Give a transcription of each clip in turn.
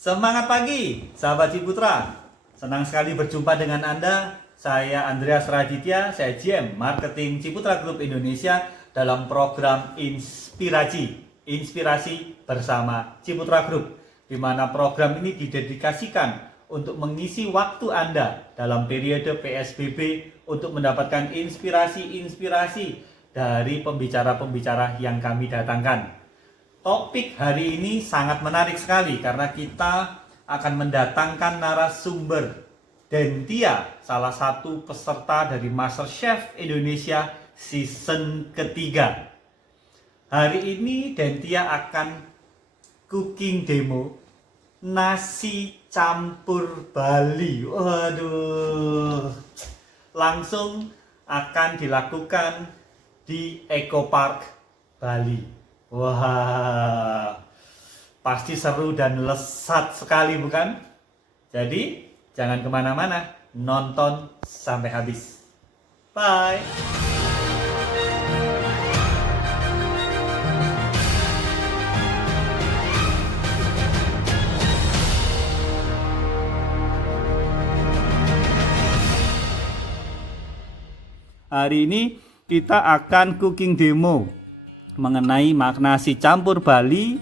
Semangat pagi, sahabat Ciputra. Senang sekali berjumpa dengan Anda. Saya Andreas Raditya, saya GM Marketing Ciputra Group Indonesia dalam program Inspirasi bersama Ciputra Group, di mana program ini didedikasikan untuk mengisi waktu Anda dalam periode PSBB untuk mendapatkan inspirasi-inspirasi dari pembicara-pembicara yang kami datangkan. Topik hari ini sangat menarik sekali karena kita akan mendatangkan narasumber Dentia, salah satu peserta dari MasterChef Indonesia season ketiga. Hari ini Dentia akan cooking demo nasi campur Bali. Waduh, langsung akan dilakukan di Eco Park Bali. Wah, pasti seru dan lesat sekali bukan? Jadi, jangan kemana-mana, nonton sampai habis. Bye! Hari ini kita akan cooking demo mengenai nasi campur Bali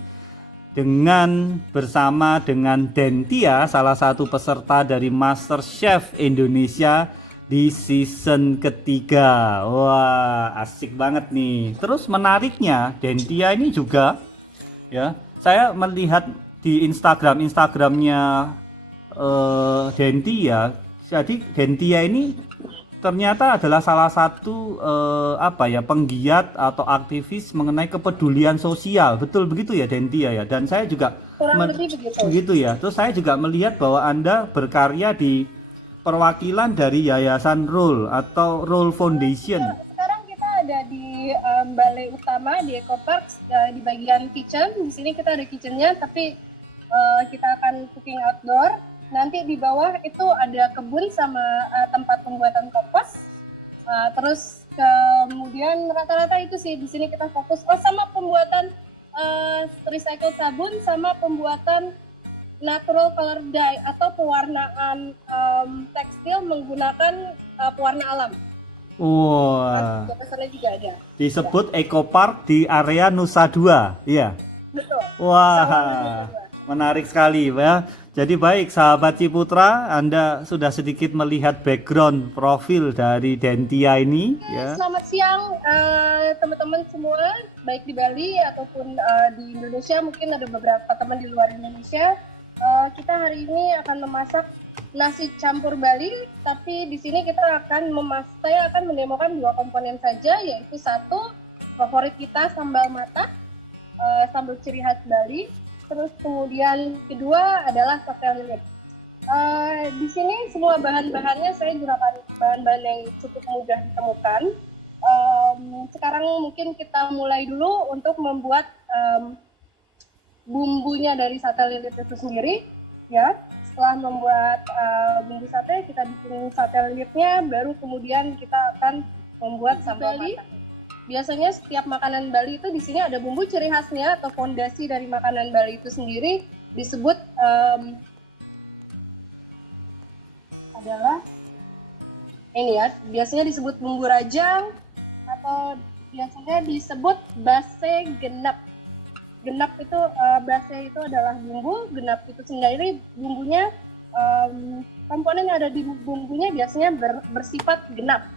bersama dengan Dentia, salah satu peserta dari MasterChef Indonesia di season ketiga. Wah, asik banget nih. Terus menariknya, Dentia ini juga ya, saya melihat di Instagramnya Dentia. Jadi Dentia ini ternyata adalah salah satu penggiat atau aktivis mengenai kepedulian sosial. Betul begitu ya Dentia ya. Dan saya juga begitu ya. Terus saya juga melihat bahwa Anda berkarya di perwakilan dari Yayasan Roll atau Roll Foundation. Sekarang kita ada di balai utama di Eco Park, di bagian kitchen. Di sini kita ada kitchennya, tapi kita akan cooking outdoor. Nanti di bawah itu ada kebun sama tempat pembuatan kompos. Terus kemudian rata-rata itu sih di sini kita fokus sama pembuatan recycle sabun sama pembuatan natural color dye atau pewarnaan tekstil menggunakan pewarna alam. Wah. Juga ada. Disebut Eco Park di area Nusa Dua, iya. Betul. Wah, menarik sekali ya. Jadi baik sahabat Ciputra, Anda sudah sedikit melihat background profil dari Dentia ini. Ya. Selamat siang teman-teman semua, baik di Bali ataupun di Indonesia. Mungkin ada beberapa teman di luar Indonesia. Kita hari ini akan memasak nasi campur Bali, tapi di sini saya akan mendemokan 2 komponen saja, yaitu satu favorit kita sambal matah, sambal ciri khas Bali. Terus kemudian kedua adalah cocktail lilit. Di sini semua bahan-bahannya saya gunakan bahan-bahan yang cukup mudah ditemukan. Sekarang mungkin kita mulai dulu untuk membuat bumbunya dari sate lilit itu sendiri. Ya, setelah membuat bumbu sate, kita bikin sate lilitnya, baru kemudian kita akan membuat sambal matah. Biasanya setiap makanan Bali itu di sini ada bumbu ciri khasnya atau fondasi dari makanan Bali itu sendiri disebut adalah ini ya, biasanya disebut bumbu rajang atau biasanya disebut base genap. Genap itu base itu adalah bumbu, genap itu sendiri bumbunya, komponen yang ada di bumbunya biasanya bersifat genap.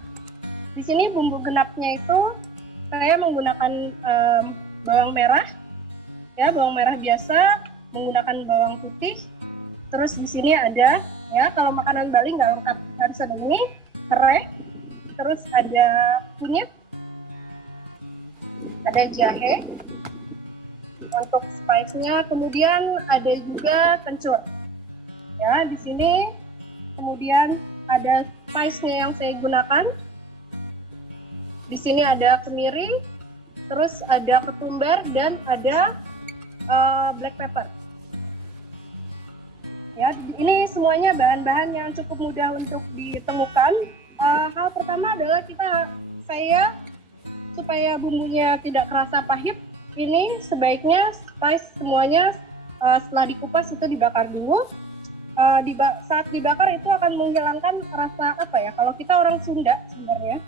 Di sini bumbu genapnya itu saya menggunakan bawang merah, ya bawang merah biasa, menggunakan bawang putih. Terus di sini ada, ya kalau makanan Bali nggak lengkap harus ada ini, serai. Terus ada kunyit, ada jahe untuk spice-nya. Kemudian ada juga kencur. Ya di sini kemudian ada spice-nya yang saya gunakan. Di sini ada kemiri, terus ada ketumbar dan ada black pepper. Ya, ini semuanya bahan-bahan yang cukup mudah untuk ditemukan. Hal pertama adalah saya supaya bumbunya tidak kerasa pahit, ini sebaiknya spice semuanya setelah dikupas itu dibakar dulu. Saat dibakar itu akan menghilangkan rasa apa ya? Kalau kita orang Sunda sebenarnya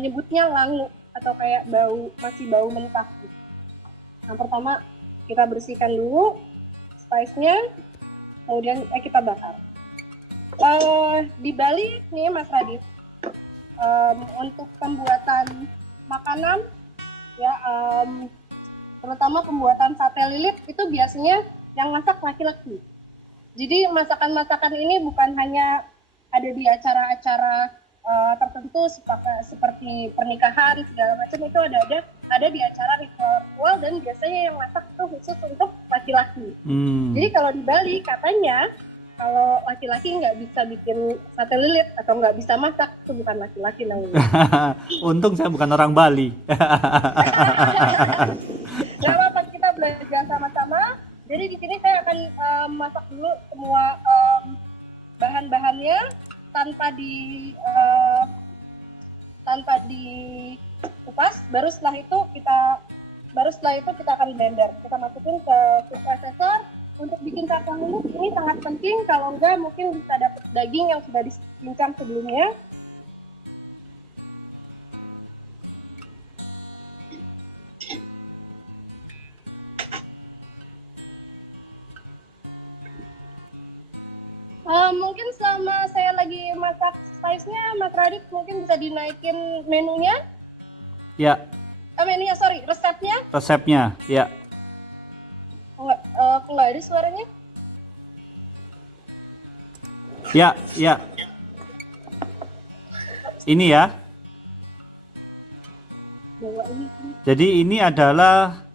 nyebutnya langu atau kayak masih bau mentah gitu. Yang pertama kita bersihkan dulu spice-nya, kemudian kita bakar. Di Bali nih Mas Radit, untuk pembuatan makanan ya, terutama pembuatan sate lilit itu biasanya yang masak laki-laki. Jadi masakan-masakan ini bukan hanya ada di acara-acara tertentu seperti pernikahan segala macam, itu ada di acara ritual dan biasanya yang masak itu khusus untuk laki-laki. Jadi kalau di Bali katanya kalau laki-laki nggak bisa bikin sate lilit atau nggak bisa masak, itu bukan laki-laki namanya. Untung saya bukan orang Bali. Gak apa-apa, kita belajar sama-sama. Jadi di sini saya akan masak dulu semua bahan-bahannya tanpa dikupas. Baru setelah itu kita akan blender. Kita masukin ke food processor. Untuk bikin sate lilit ini sangat penting, kalau enggak mungkin bisa dapat daging yang sudah dicincang sebelumnya. Mungkin selama saya lagi masak spice-nya, Mas Radit mungkin bisa dinaikin menunya. Ya. Menunya, sorry, resepnya. Resepnya, ya. Nggak ada suaranya. Ya. Ini ya. Jadi ini adalah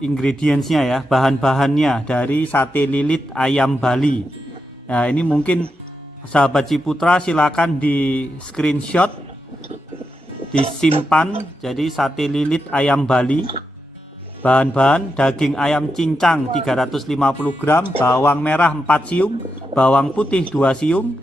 ingredients-nya ya, bahan-bahannya dari sate lilit ayam Bali. Nah, ini mungkin sahabat Ciputra silakan di screenshot, disimpan. Jadi sate lilit ayam Bali. Bahan-bahan: daging ayam cincang 350 gram, bawang merah 4 siung, bawang putih 2 siung,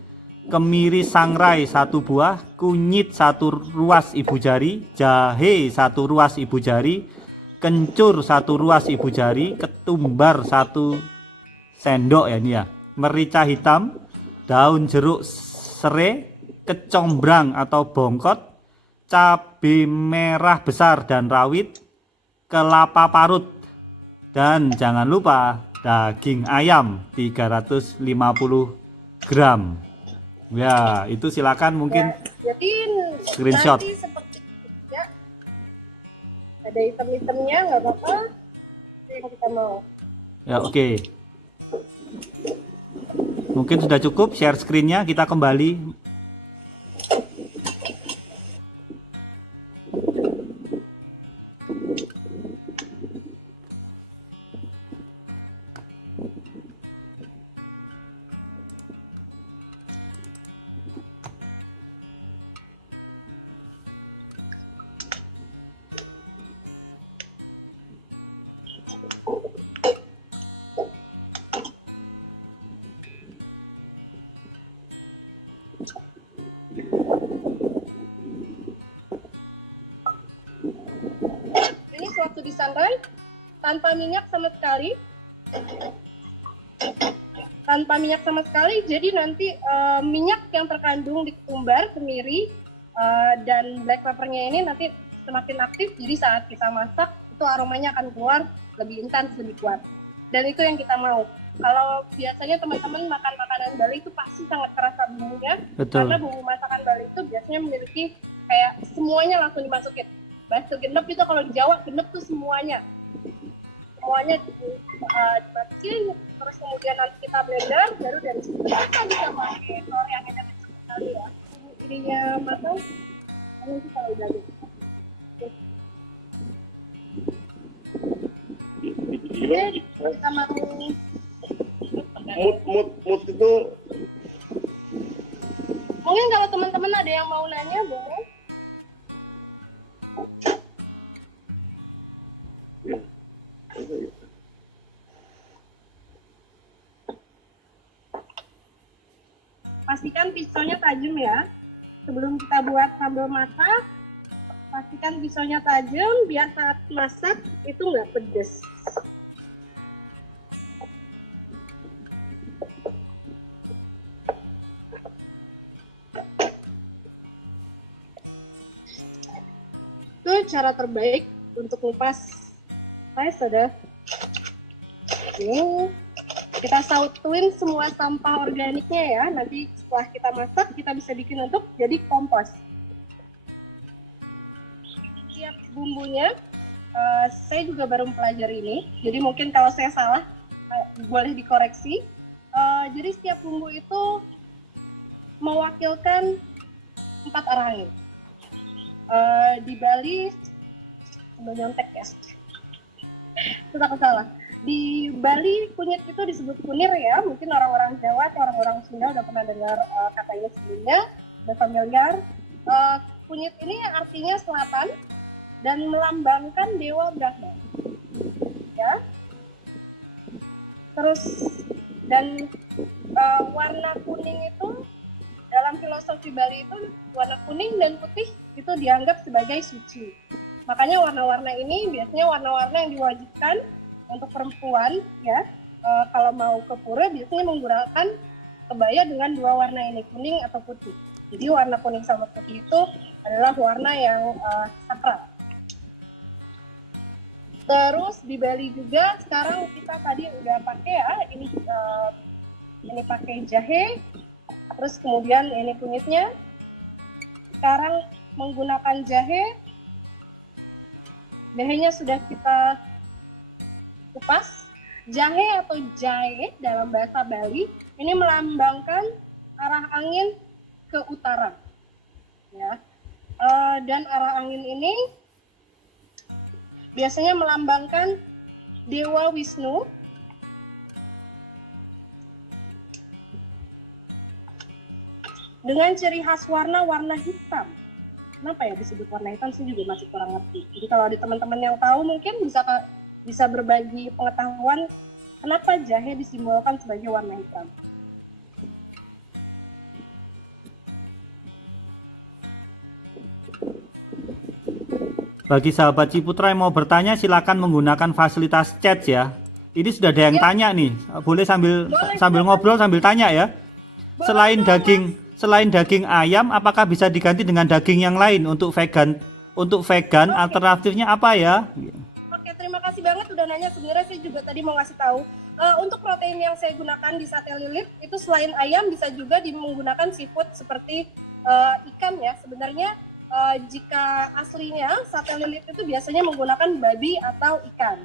kemiri sangrai 1 buah, kunyit 1 ruas ibu jari, jahe 1 ruas ibu jari, kencur 1 ruas ibu jari, ketumbar 1 sendok ya ini ya, merica hitam, daun jeruk serai, kecombrang atau bongkot, cabai merah besar dan rawit, kelapa parut, dan jangan lupa daging ayam 350 gram. Ya, itu silakan mungkin ya, jadi screenshot. Nanti seperti ya, ada item-itemnya, nggak apa-apa yang kita mau. Ya, oke. Mungkin sudah cukup share screen-nya, kita kembali. Ini waktu disangrai tanpa minyak sama sekali. Jadi nanti minyak yang terkandung di ketumbar, kemiri, dan black peppernya ini nanti semakin aktif. Jadi saat kita masak itu aromanya akan keluar lebih intens, lebih kuat. Dan itu yang kita mau. Kalau biasanya teman-teman makan makanan Bali itu pasti sangat terasa bumbunya. Betul. Karena bumbu masakan Bali itu biasanya memiliki kayak semuanya langsung dimasukin. Bakso genep itu kalau di Jawa, genep tuh semuanya dimasukin, terus kemudian nanti kita blender, baru dari situ kita bisa pakai telur yang enak sekali ya. Ininya matang, nanti kalau udah gitu. Oke, kita mau mood itu mungkin kalau teman-teman ada yang mau nanya boleh. Pastikan pisaunya tajam ya. Sebelum kita buat sambal masak, pastikan pisaunya tajam biar saat masak itu nggak pedes. cara terbaik untuk ngupas rice adalah ini. Kita sautuin semua sampah organiknya ya. Nanti setelah kita masak, kita bisa bikin untuk jadi kompos. Siap bumbunya. Saya juga baru mempelajari ini. Jadi mungkin kalau saya salah, boleh dikoreksi. Jadi setiap bumbu itu mewakilkan 4 arah angin. Di Bali, nyontek ya. Salah. Di Bali kunyit itu disebut kunir ya, mungkin orang-orang Jawa atau orang-orang Sunda udah pernah dengar kata ini sebelumnya, udah familiar. Kunyit ini artinya selatan dan melambangkan Dewa Brahma, ya. Terus dan warna kuning itu dalam filosofi Bali itu warna kuning dan putih itu dianggap sebagai suci. Makanya warna-warna ini biasanya warna-warna yang diwajibkan untuk perempuan ya, kalau mau ke pura biasanya menggunakan kebaya dengan 2 warna ini, kuning atau putih. Jadi warna kuning sama putih itu adalah warna yang sakral. Terus di Bali juga sekarang kita tadi udah pakai ya, ini pakai jahe, terus kemudian ini kunyitnya. Sekarang menggunakan jahenya sudah kita kupas. Jahe atau jahe dalam bahasa Bali ini melambangkan arah angin ke utara, ya. Dan arah angin ini biasanya melambangkan Dewa Wisnu. Dengan ciri khas warna hitam. Kenapa ya disebut warna hitam? Saya juga masih kurang ngerti. Jadi kalau ada teman-teman yang tahu mungkin bisa berbagi pengetahuan kenapa jahe disimbolkan sebagai warna hitam. Bagi sahabat Ciputra yang mau bertanya silakan menggunakan fasilitas chat ya. Ini sudah ada yang tanya nih. Boleh sambil ngobrol sambil tanya ya. Selain daging ayam, apakah bisa diganti dengan daging yang lain untuk vegan? Untuk vegan alternatifnya apa ya? Oke, terima kasih banget udah nanya. Sebenarnya saya juga tadi mau ngasih tahu. Untuk protein yang saya gunakan di sate lilit itu selain ayam bisa juga menggunakan seafood seperti ikan ya. Sebenarnya jika aslinya sate lilit itu biasanya menggunakan babi atau ikan.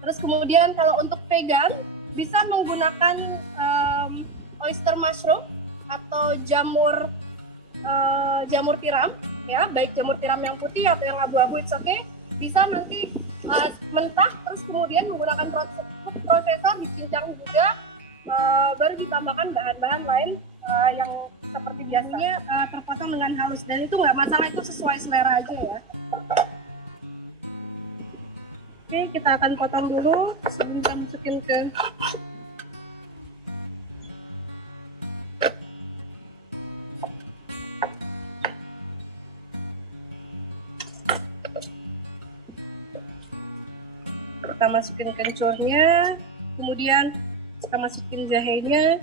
Terus kemudian kalau untuk vegan bisa menggunakan oyster mushroom atau jamur tiram ya, baik jamur tiram yang putih atau yang abu-abu, it's okay. Bisa nanti mentah terus kemudian menggunakan prosesor dicincang juga, baru ditambahkan bahan-bahan lain yang seperti biasanya terpotong dengan halus, dan itu nggak masalah, itu sesuai selera aja ya. Oke, kita akan potong dulu sebelum kita masukin ke kita masukin kencurnya, kemudian kita masukin jahenya.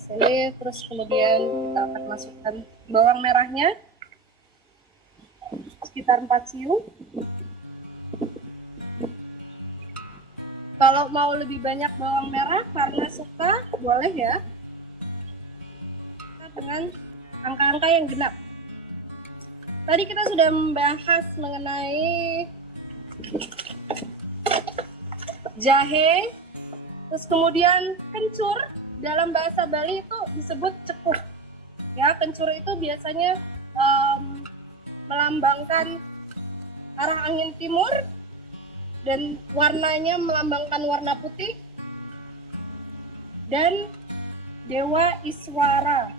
Sini, terus kemudian kita akan masukkan bawang merahnya sekitar 4 siung. Kalau mau lebih banyak bawang merah karena suka, boleh ya. Dengan angka-angka yang genap. Tadi kita sudah membahas mengenai jahe, terus kemudian kencur. Dalam bahasa Bali itu disebut cekup. Ya, kencur itu biasanya melambangkan arah angin timur dan warnanya melambangkan warna putih dan Dewa Iswara.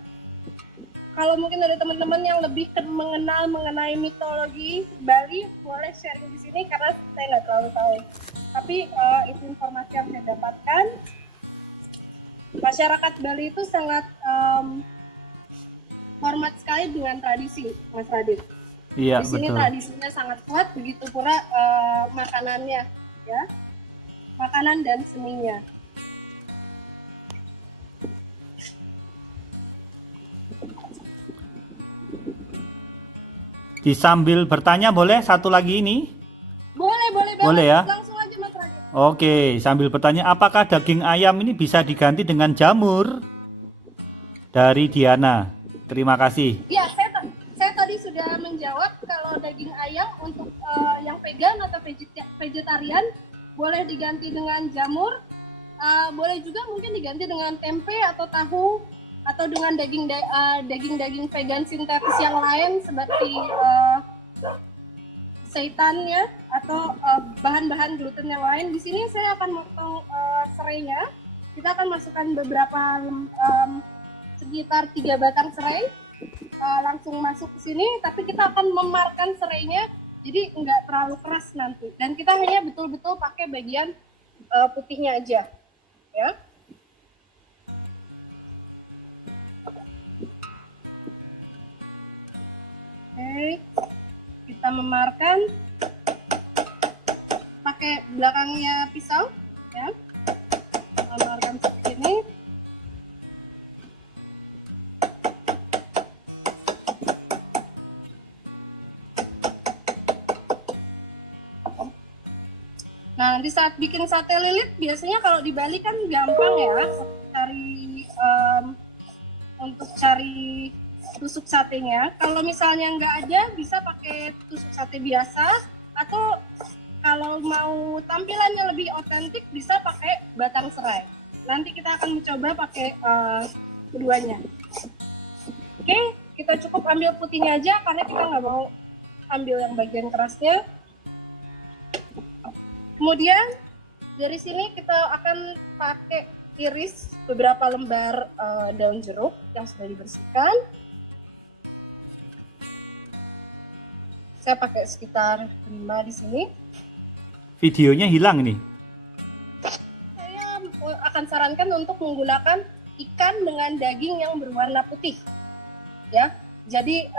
Kalau mungkin ada teman-teman yang lebih mengenal mengenai mitologi Bali, boleh sharing di sini karena saya nggak terlalu tahu. Tapi itu informasi yang saya dapatkan. Masyarakat Bali itu sangat hormat sekali dengan tradisi, Mas Radit. Iya, di sini betul. tradisinya sangat kuat, begitu pula makanannya, ya, makanan dan seninya. Disambil bertanya boleh satu lagi ini? Boleh banget. Boleh ya? Langsung aja Mas Radit. Oke, sambil bertanya apakah daging ayam ini bisa diganti dengan jamur? Dari Diana. Terima kasih. Ya, saya tadi sudah menjawab kalau daging ayam untuk yang vegan atau vegetarian boleh diganti dengan jamur, boleh juga mungkin diganti dengan tempe atau tahu atau dengan daging vegan sintetis yang lain seperti seitan ya atau bahan-bahan gluten yang lain. Di sini saya akan motong serainya. Kita akan masukkan beberapa sekitar 3 batang serai langsung masuk ke sini, tapi kita akan memarkan serainya jadi nggak terlalu keras nanti, dan kita hanya betul-betul pakai bagian putihnya aja ya. Oke, kita memarkan pakai belakangnya pisau ya, memarkan seperti ini. Nah, di saat bikin sate lilit, biasanya kalau di Bali kan gampang ya untuk cari tusuk satenya. Kalau misalnya nggak ada, bisa pakai tusuk sate biasa, atau kalau mau tampilannya lebih otentik, bisa pakai batang serai. Nanti kita akan mencoba pakai keduanya. Oke, kita cukup ambil putihnya aja karena kita nggak mau ambil yang bagian kerasnya. Kemudian dari sini kita akan pakai iris beberapa lembar daun jeruk yang sudah dibersihkan. Saya pakai sekitar 5 di sini. Videonya hilang nih. Saya akan sarankan untuk menggunakan ikan dengan daging yang berwarna putih, ya. Jadi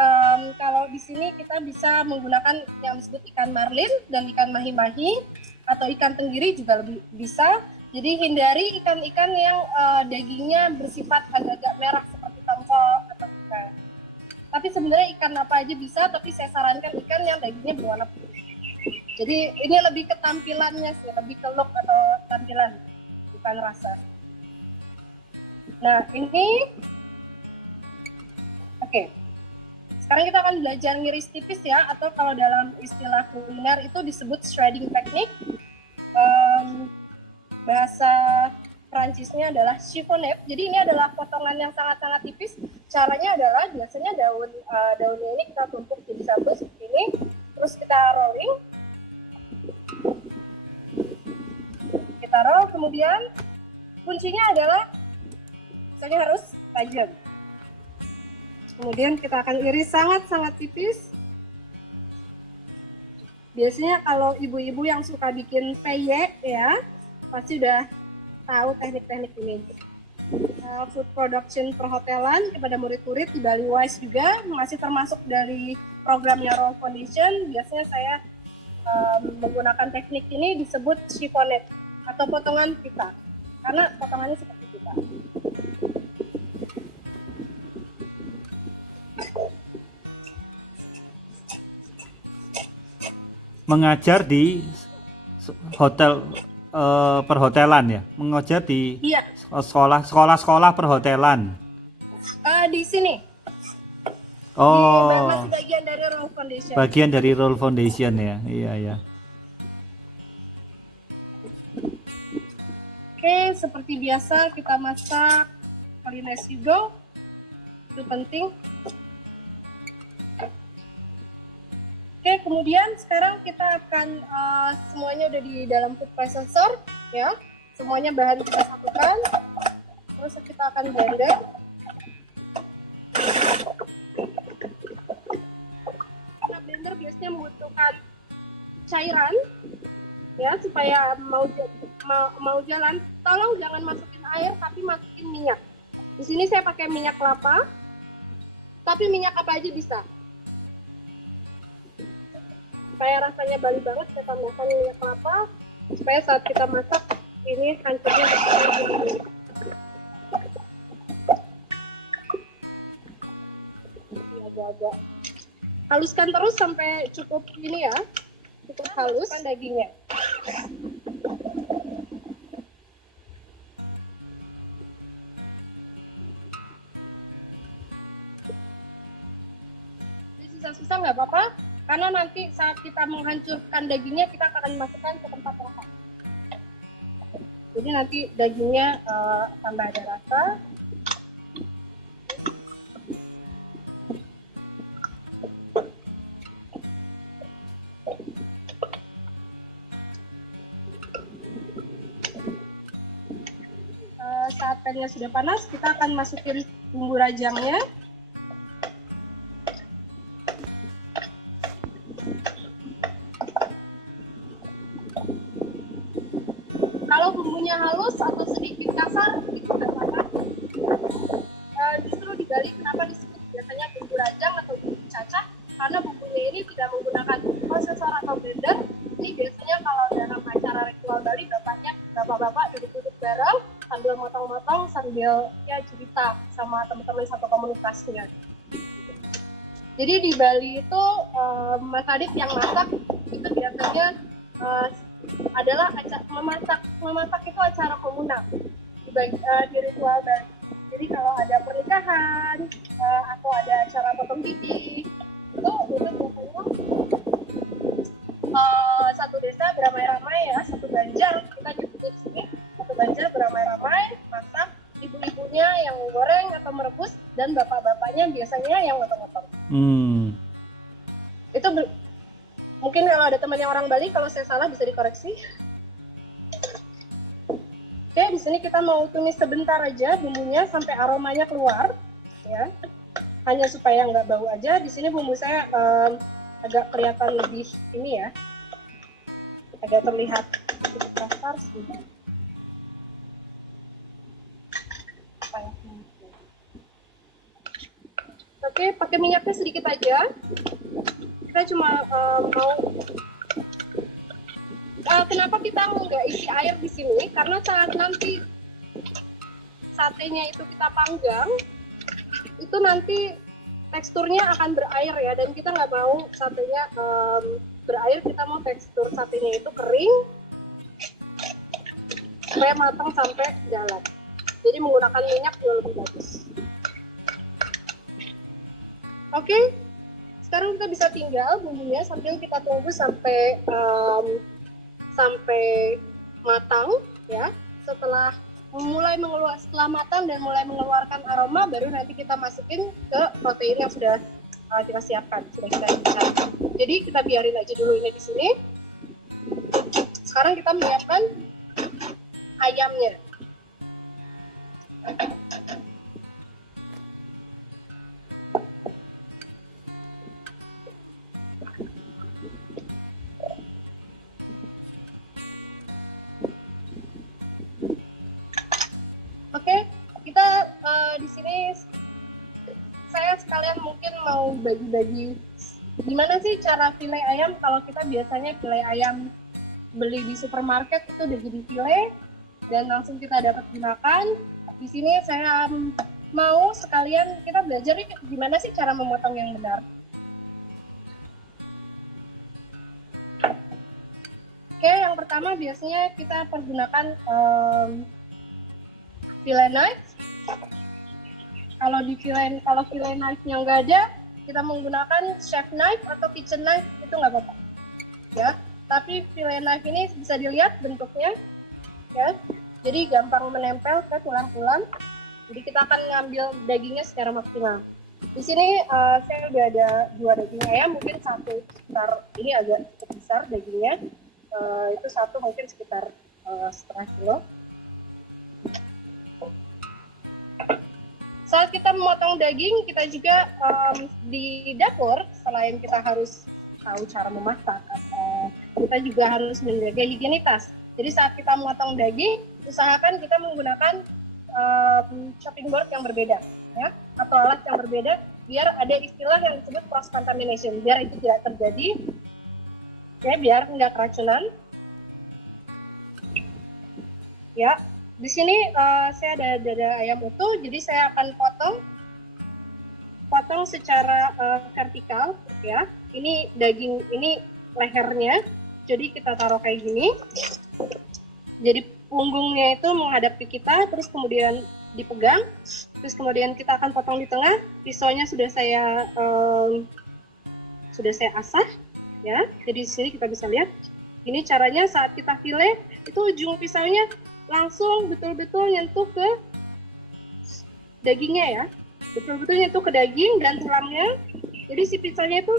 kalau di sini kita bisa menggunakan yang disebut ikan marlin dan ikan mahi-mahi, atau ikan tenggiri juga lebih bisa. Jadi hindari ikan-ikan yang dagingnya bersifat agak-agak merah seperti tongkol atau ikan. Tapi sebenarnya ikan apa aja bisa, tapi saya sarankan ikan yang dagingnya berwarna putih. Jadi ini lebih ke tampilannya sih, lebih ke look atau tampilan, bukan rasa. Nah ini, oke. Sekarang kita akan belajar ngiris tipis ya, atau kalau dalam istilah kuliner itu disebut shredding technique. Bahasa Prancisnya adalah chiffonade. Jadi ini adalah potongan yang sangat-sangat tipis. Caranya adalah biasanya daunnya ini kita tumpuk jadi satu seperti ini, terus kita rolling. Kita roll, kemudian kuncinya adalah saya harus tajam. Kemudian kita akan iris sangat-sangat tipis. Biasanya kalau ibu-ibu yang suka bikin peye ya, pasti udah tahu teknik-teknik ini. Food production perhotelan kepada murid-murid di Bali Wise juga masih termasuk dari programnya Roll Foundation. Biasanya saya menggunakan teknik ini disebut chiffonade atau potongan pita, karena potongannya seperti pita. Mengajar di hotel perhotelan ya, mengajar di Iya. sekolah perhotelan. Di sini. Oh, Masih bagian dari Roll Foundation. bagian dari Roll Foundation ya, iya ya. Oke, seperti biasa kita masak Balinese Hugo, itu penting. Oke, kemudian sekarang kita akan semuanya udah di dalam food processor ya. Semuanya bahan kita satukan. Terus kita akan blender. Nah, blender biasanya membutuhkan cairan ya supaya mau jalan. Tolong jangan masukin air tapi masukin minyak. Di sini saya pakai minyak kelapa. Tapi minyak apa aja bisa. Supaya rasanya Bali banget, saya tambahkan minyak kelapa supaya saat kita masak ini hancurnya agak-agak Haluskan terus sampai cukup ini ya, cukup halus dagingnya. Sisa-sisa nggak apa-apa, karena nanti saat kita menghancurkan dagingnya kita akan masukkan ke tempat yang hot. Jadi nanti dagingnya tambah ada rasa. Saat pannya sudah panas, kita akan masukin bumbu rajangnya. Kalau bumbunya halus atau sedikit kasar, itu nggak apa-apa. Justru di Bali kenapa disebut biasanya bumbu rajang atau bumbu cacah? Karena bumbunya ini tidak menggunakan prosesor atau blender. Ini biasanya kalau dalam acara ritual Bali, bapak-bapak duduk-duduk bareng sambil motong-motong, sambil ya cerita sama teman-teman satu komunitasnya. Jadi di Bali itu Mas Adit yang masak itu biasanya adalah memasak itu acara komunal di ritual Bali. Jadi kalau ada pernikahan atau ada acara potong gigi itu biasanya satu desa beramai-ramai ya, satu banjar kita nyebut di sini, satu banjar beramai-ramai masak, ibu-ibunya yang goreng atau merebus dan bapak-bapaknya biasanya yang ngotong-ngotong. Itu mungkin kalau ada temannya orang Bali, kalau saya salah bisa dikoreksi. Oke, di sini kita mau tumis sebentar aja bumbunya sampai aromanya keluar, ya. Hanya supaya nggak bau aja. Di sini bumbu saya agak kelihatan lebih ini ya, agak terlihat sedikit kasar sedikit. Oke, pakai minyaknya sedikit aja. Kita cuma mau kenapa kita nggak isi air di sini? Karena saat nanti satenya itu kita panggang, itu nanti teksturnya akan berair ya, dan kita nggak mau satenya berair. Kita mau tekstur satenya itu kering supaya matang sampai dalam. Jadi menggunakan minyak jauh lebih bagus. Oke, sekarang kita bisa tinggal bumbunya sambil kita tunggu sampai matang ya. Setelah matang dan mulai mengeluarkan aroma, baru nanti kita masukin ke protein yang sudah kita siapkan, sudah kita bicarakan. Jadi kita biarin aja dulu ini di sini. Sekarang kita menyiapkan ayamnya. Oke, kita di sini saya sekalian mungkin mau bagi-bagi gimana sih cara file ayam. Kalau kita biasanya file ayam beli di supermarket itu udah jadi file dan langsung kita dapat gunakan. Di sini saya mau sekalian kita belajar gimana sih cara memotong yang benar. Oke, yang pertama biasanya kita pergunakan fillet knife. Kalau fillet knife-nya nggak ada, kita menggunakan chef knife atau kitchen knife, itu nggak apa-apa ya. Tapi fillet knife ini bisa dilihat bentuknya ya, jadi gampang menempel ke tulang-tulang. Jadi kita akan ngambil dagingnya secara maksimal. Di sini saya udah ada 2 daging ayam, mungkin satu sekitar ini agak cukup besar dagingnya, itu satu mungkin sekitar setengah kilo. Saat kita memotong daging, kita juga di dapur, selain kita harus tahu cara memasak, kita juga harus menjaga higienitas. Jadi saat kita memotong daging, usahakan kita menggunakan chopping board yang berbeda, ya, atau alat yang berbeda, biar ada istilah yang disebut cross contamination, biar itu tidak terjadi, ya, biar nggak keracunan. Ya. Di sini saya ada dada ayam utuh, jadi saya akan potong potong secara vertikal ya. Ini daging, ini lehernya. Jadi kita taruh kayak gini. Jadi punggungnya itu menghadap ke kita, terus kemudian dipegang, terus kemudian kita akan potong di tengah. Pisaunya sudah saya asah ya. Jadi di sini kita bisa lihat. Ini caranya saat kita file itu ujung pisaunya langsung betul-betul nyentuh ke dagingnya ya. Betul-betul nyentuh ke daging dan tulangnya. Jadi si pisaunya itu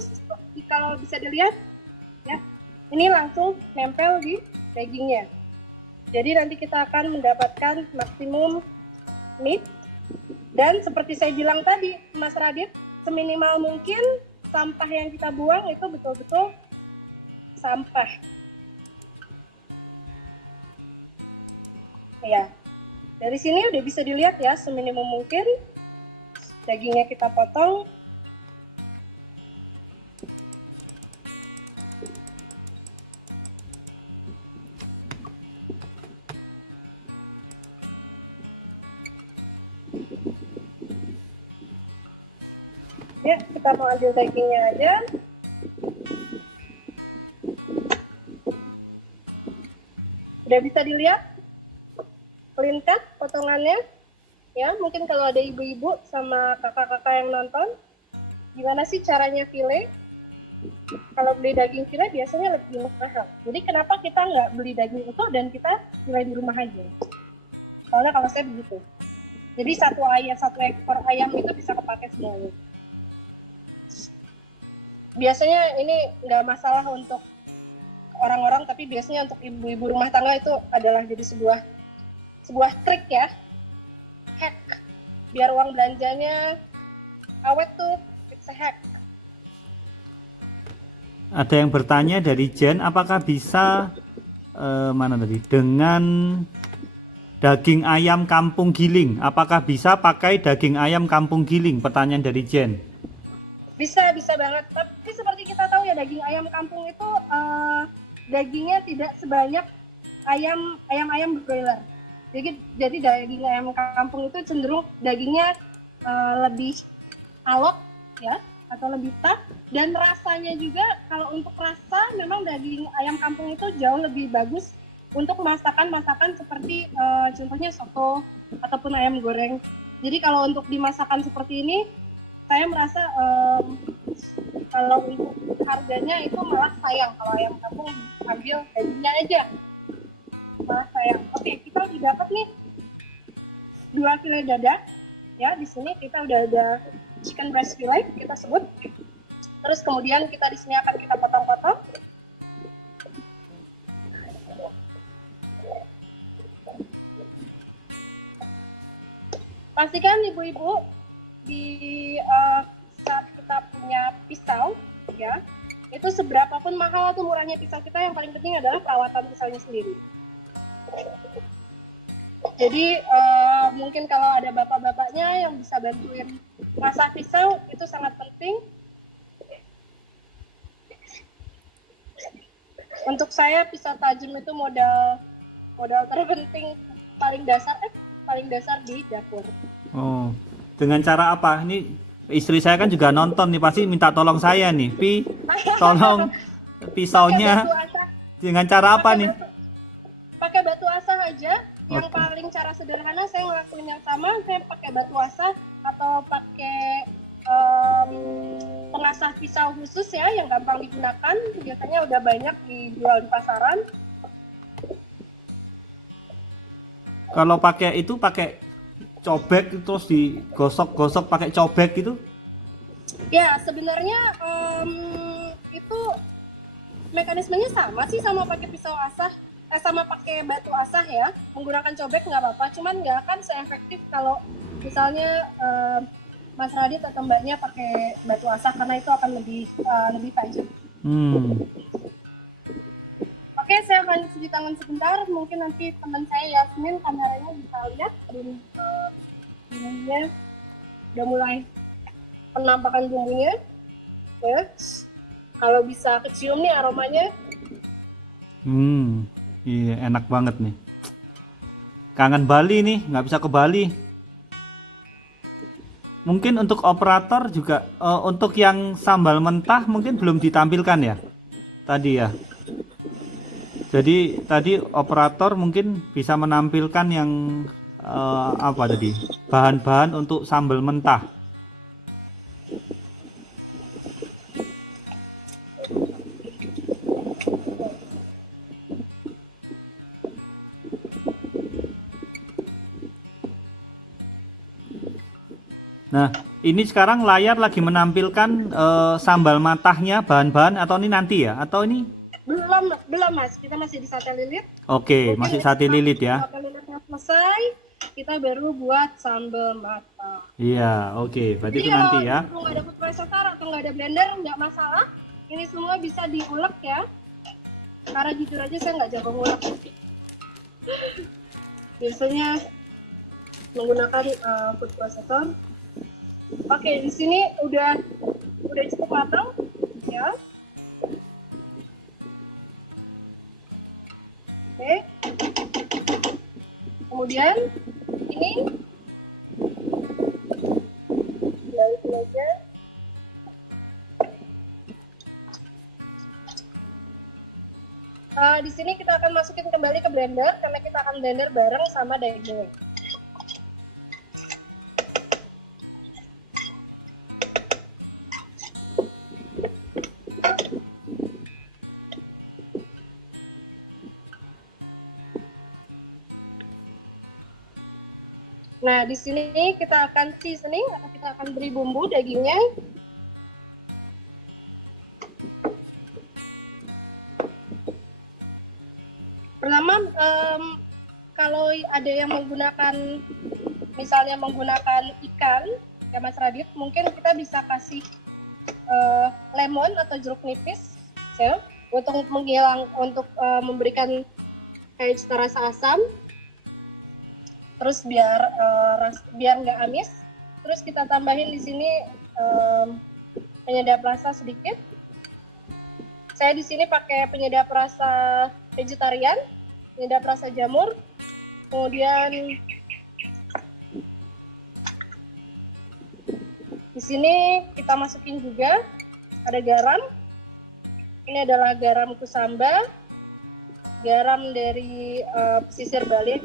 kalau bisa dilihat ya, ini langsung nempel di dagingnya. Jadi nanti kita akan mendapatkan maksimum meat. Dan seperti saya bilang tadi, Mas Radit, seminimal mungkin sampah yang kita buang itu betul-betul sampah. Ya, dari sini udah bisa dilihat ya, seminimum mungkin dagingnya kita potong. Ya, kita mau ambil dagingnya aja. Udah bisa dilihat clean cut potongannya. Ya, mungkin kalau ada ibu-ibu sama kakak-kakak yang nonton, gimana sih caranya file? Kalau beli daging file biasanya lebih mahal. Jadi kenapa kita nggak beli daging utuh dan kita file di rumah aja? Soalnya kalau saya begitu. Jadi satu ekor ayam itu bisa kepake semuanya. Biasanya ini nggak masalah untuk orang-orang, tapi biasanya untuk ibu-ibu rumah tangga itu adalah jadi sebuah trik ya, hack, biar uang belanjanya awet tuh, it's a hack. Ada yang bertanya dari Jen, apakah bisa mana tadi dengan daging ayam kampung giling? Apakah bisa pakai daging ayam kampung giling? Pertanyaan dari Jen. Bisa banget. Tapi seperti kita tahu ya, daging ayam kampung itu dagingnya tidak sebanyak ayam broiler. Jadi daging ayam kampung itu cenderung dagingnya lebih alot ya, atau lebih tough, dan rasanya juga kalau untuk rasa memang daging ayam kampung itu jauh lebih bagus untuk masakan seperti contohnya soto ataupun ayam goreng. Jadi kalau untuk dimasakan seperti ini, saya merasa kalau untuk harganya itu malah sayang. Kalau ayam kampung ambil dagingnya aja, malah sayang. Oke, kita udah dapat nih 2 file dada ya. Di sini kita udah ada chicken breast fillet kita sebut. Terus kemudian kita di sini akan kita potong-potong. Pastikan ibu-ibu di saat kita punya pisau ya, itu seberapapun mahal atau murahnya pisau kita, yang paling penting adalah perawatan pisaunya sendiri. Jadi mungkin kalau ada bapak-bapaknya yang bisa bantuin masak pisau, itu sangat penting. Untuk saya pisau tajam itu modal terpenting paling dasar di dapur. Oh, dengan cara apa? Ini istri saya kan juga nonton nih, pasti minta tolong saya nih, Pi, tolong pisaunya dengan cara apa nih? Pakai batu asah aja. Yang Oke. paling cara sederhana saya ngelakuin yang sama, saya pakai batu asah atau pakai pengasah pisau khusus ya, yang gampang digunakan. Biasanya udah banyak dijual di pasaran. Kalau pakai itu pakai cobek terus digosok-gosok pakai cobek gitu? Ya, sebenarnya itu mekanismenya sama sih sama pakai pisau asah, sama pakai batu asah ya. Menggunakan cobek nggak apa-apa, cuman nggak akan seefektif kalau misalnya Mas Radit atau Mbaknya pakai batu asah, karena itu akan lebih tajam. Oke, saya akan cuci tangan sebentar. Mungkin nanti teman saya Yasmin kameranya bisa lihat bumbunya udah mulai penampakan bumbunya ya. Kalau bisa kecium nih aromanya. Iya enak banget nih. Kangen Bali nih, nggak bisa ke Bali. Mungkin untuk operator juga untuk yang sambal mentah mungkin belum ditampilkan ya tadi ya. Jadi tadi operator mungkin bisa menampilkan yang apa tadi? Bahan-bahan untuk sambal mentah. Nah, ini sekarang layar lagi menampilkan sambal matahnya bahan-bahan atau ini nanti ya? Atau ini? Belum Mas, kita masih di sate lilit. Oke, Mungkin masih sate lilit ya. sate lilitnya selesai, kita baru buat sambal matah. Iya, oke. Berarti Jadi itu kalau nanti ya. nggak ada food processor atau nggak ada blender, nggak masalah. Ini semua bisa diulek ya. Karena jujur aja saya nggak jago ngulek. Biasanya menggunakan food processor. Oke, di sini udah cukup matang ya. Oke. Kemudian ini balikin aja. Di sini kita akan masukin kembali ke blender karena kita akan blender bareng sama daging. Nah, di sini kita akan seasoning atau kita akan beri bumbu dagingnya. Pertama, kalau ada yang menggunakan, misalnya menggunakan ikan, ya Mas Radit, mungkin kita bisa kasih lemon atau jeruk nipis, ya, untuk memberikan kayak cita rasa asam. Terus biar nggak amis, terus kita tambahin di sini penyedap rasa sedikit. Saya di sini pakai penyedap rasa vegetarian, penyedap rasa jamur. Kemudian di sini kita masukin juga ada garam. Ini adalah garam kusamba, garam dari pesisir Bali,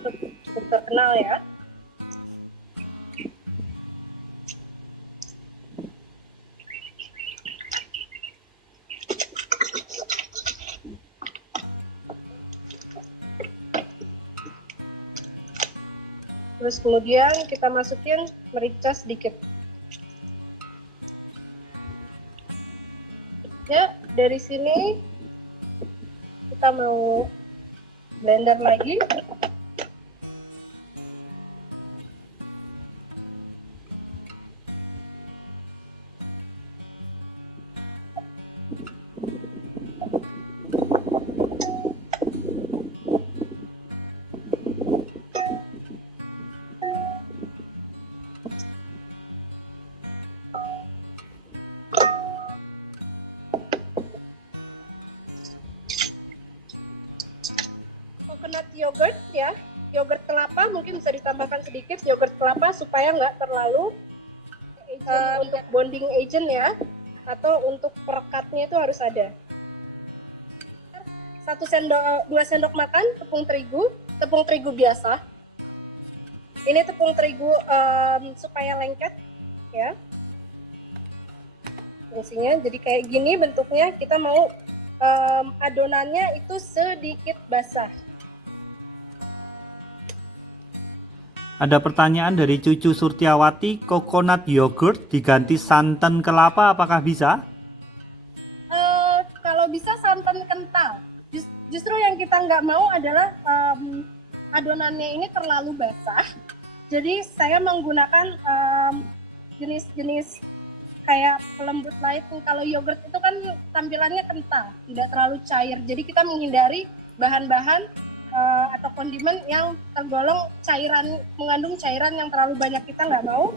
cukup terkenal ya. Terus kemudian kita masukin merica sedikit. Ya, dari sini kita mau blender lagi. Coconut yogurt ya, yogurt kelapa mungkin bisa ditambahkan sedikit yogurt kelapa supaya nggak terlalu untuk bonding agent ya, atau untuk perekatnya itu harus ada. 2 sendok makan tepung terigu biasa. Ini tepung terigu supaya lengket ya. Fungsinya jadi kayak gini bentuknya, kita mau adonannya itu sedikit basah. Ada pertanyaan dari Cucu Surtiawati, coconut yogurt diganti santan kelapa apakah bisa? Kalau bisa santan kental. Justru yang kita nggak mau adalah adonannya ini terlalu basah. Jadi saya menggunakan jenis-jenis kayak pelembut light. Kalau yogurt itu kan tampilannya kental, tidak terlalu cair. Jadi kita menghindari bahan-bahan atau kondimen yang tergolong mengandung cairan yang terlalu banyak, kita nggak mau.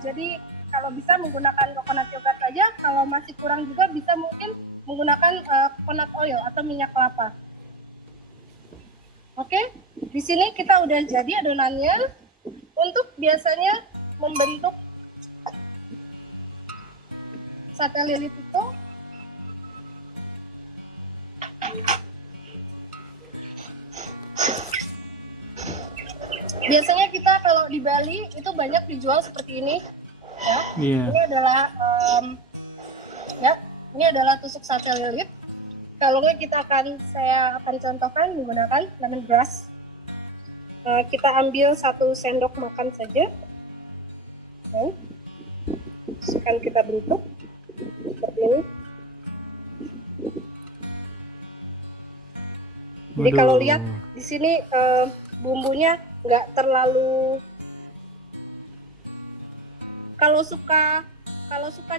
Jadi kalau bisa menggunakan coconut yogurt saja. Kalau masih kurang juga bisa mungkin menggunakan coconut oil atau minyak kelapa. Oke, di sini kita udah jadi adonannya. Untuk biasanya membentuk sate lilit itu biasanya kita kalau di Bali itu banyak dijual seperti ini, ya. Iya. Ini adalah ya, ini adalah tusuk sate lilit. Kalau nggak saya akan contohkan menggunakan lemongrass. Kita ambil 1 sendok makan saja. Akan kita bentuk seperti ini. Jadi kalau Waduh. lihat di sini bumbunya nggak terlalu. Kalau suka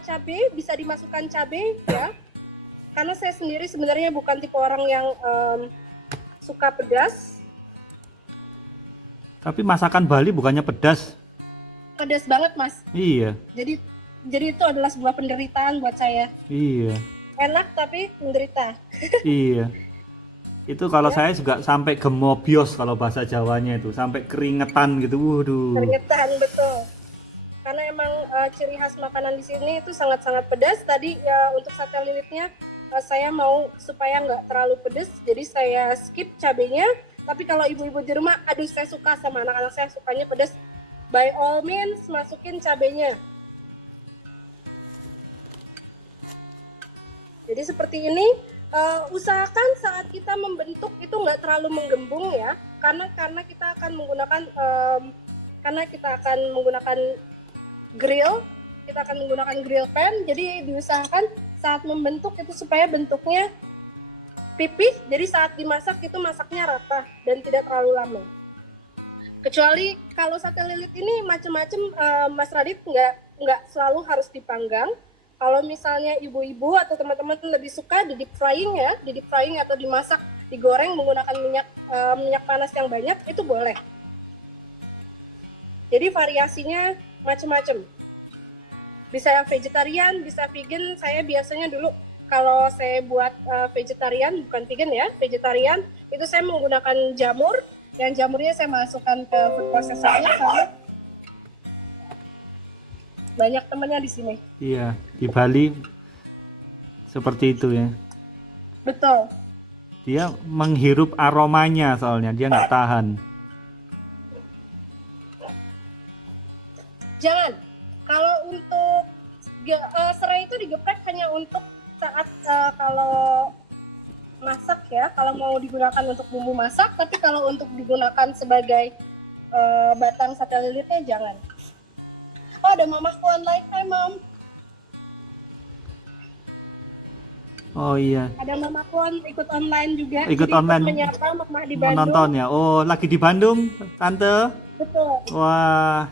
cabai bisa dimasukkan cabai ya. Karena saya sendiri sebenarnya bukan tipe orang yang suka pedas. Tapi masakan Bali bukannya pedas? Pedas banget, Mas. Iya. Jadi itu adalah sebuah penderitaan buat saya. Iya. Enak tapi menderita. Iya. Itu kalau saya juga sampai gemobios kalau bahasa Jawanya itu, sampai keringetan gitu. Waduh. Keringetan, betul. Karena emang ciri khas makanan di sini itu sangat-sangat pedas. Tadi ya untuk sate lilitnya saya mau supaya nggak terlalu pedas, jadi saya skip cabenya. Tapi kalau ibu-ibu di rumah, aduh saya suka sama anak-anak saya sukanya pedas, by all means masukin cabenya. Jadi seperti ini, usahakan saat kita membentuk itu nggak terlalu menggembung ya, karena kita akan menggunakan grill, kita akan menggunakan grill pan. Jadi diusahakan saat membentuk itu supaya bentuknya pipih, jadi saat dimasak itu masaknya rata dan tidak terlalu lama. Kecuali kalau sate lilit ini macam-macam, Mas Radit, nggak selalu harus dipanggang. Kalau misalnya ibu-ibu atau teman-teman lebih suka di deep frying atau dimasak, digoreng menggunakan minyak panas yang banyak, itu boleh. Jadi variasinya macam-macam. Bisa vegetarian, bisa vegan. Saya biasanya dulu kalau saya buat vegetarian, bukan vegan ya, vegetarian, itu saya menggunakan jamur, dan jamurnya saya masukkan ke food processor-nya. Banyak temannya di sini. Iya, di Bali seperti itu ya. Betul. Dia menghirup aromanya soalnya, dia nggak tahan. Jangan. Kalau untuk serai itu digeprek hanya untuk saat kalau masak ya, kalau mau digunakan untuk bumbu masak. Tapi kalau untuk digunakan sebagai batang sate lilitnya jangan. Oh, ada mamaku online. Hai, Mam. Oh iya, Ada mamaku ikut online juga. ikut Jadi online menyapa mama di Bandung. menonton ya. Oh, lagi di Bandung, Tante? Betul. Wah,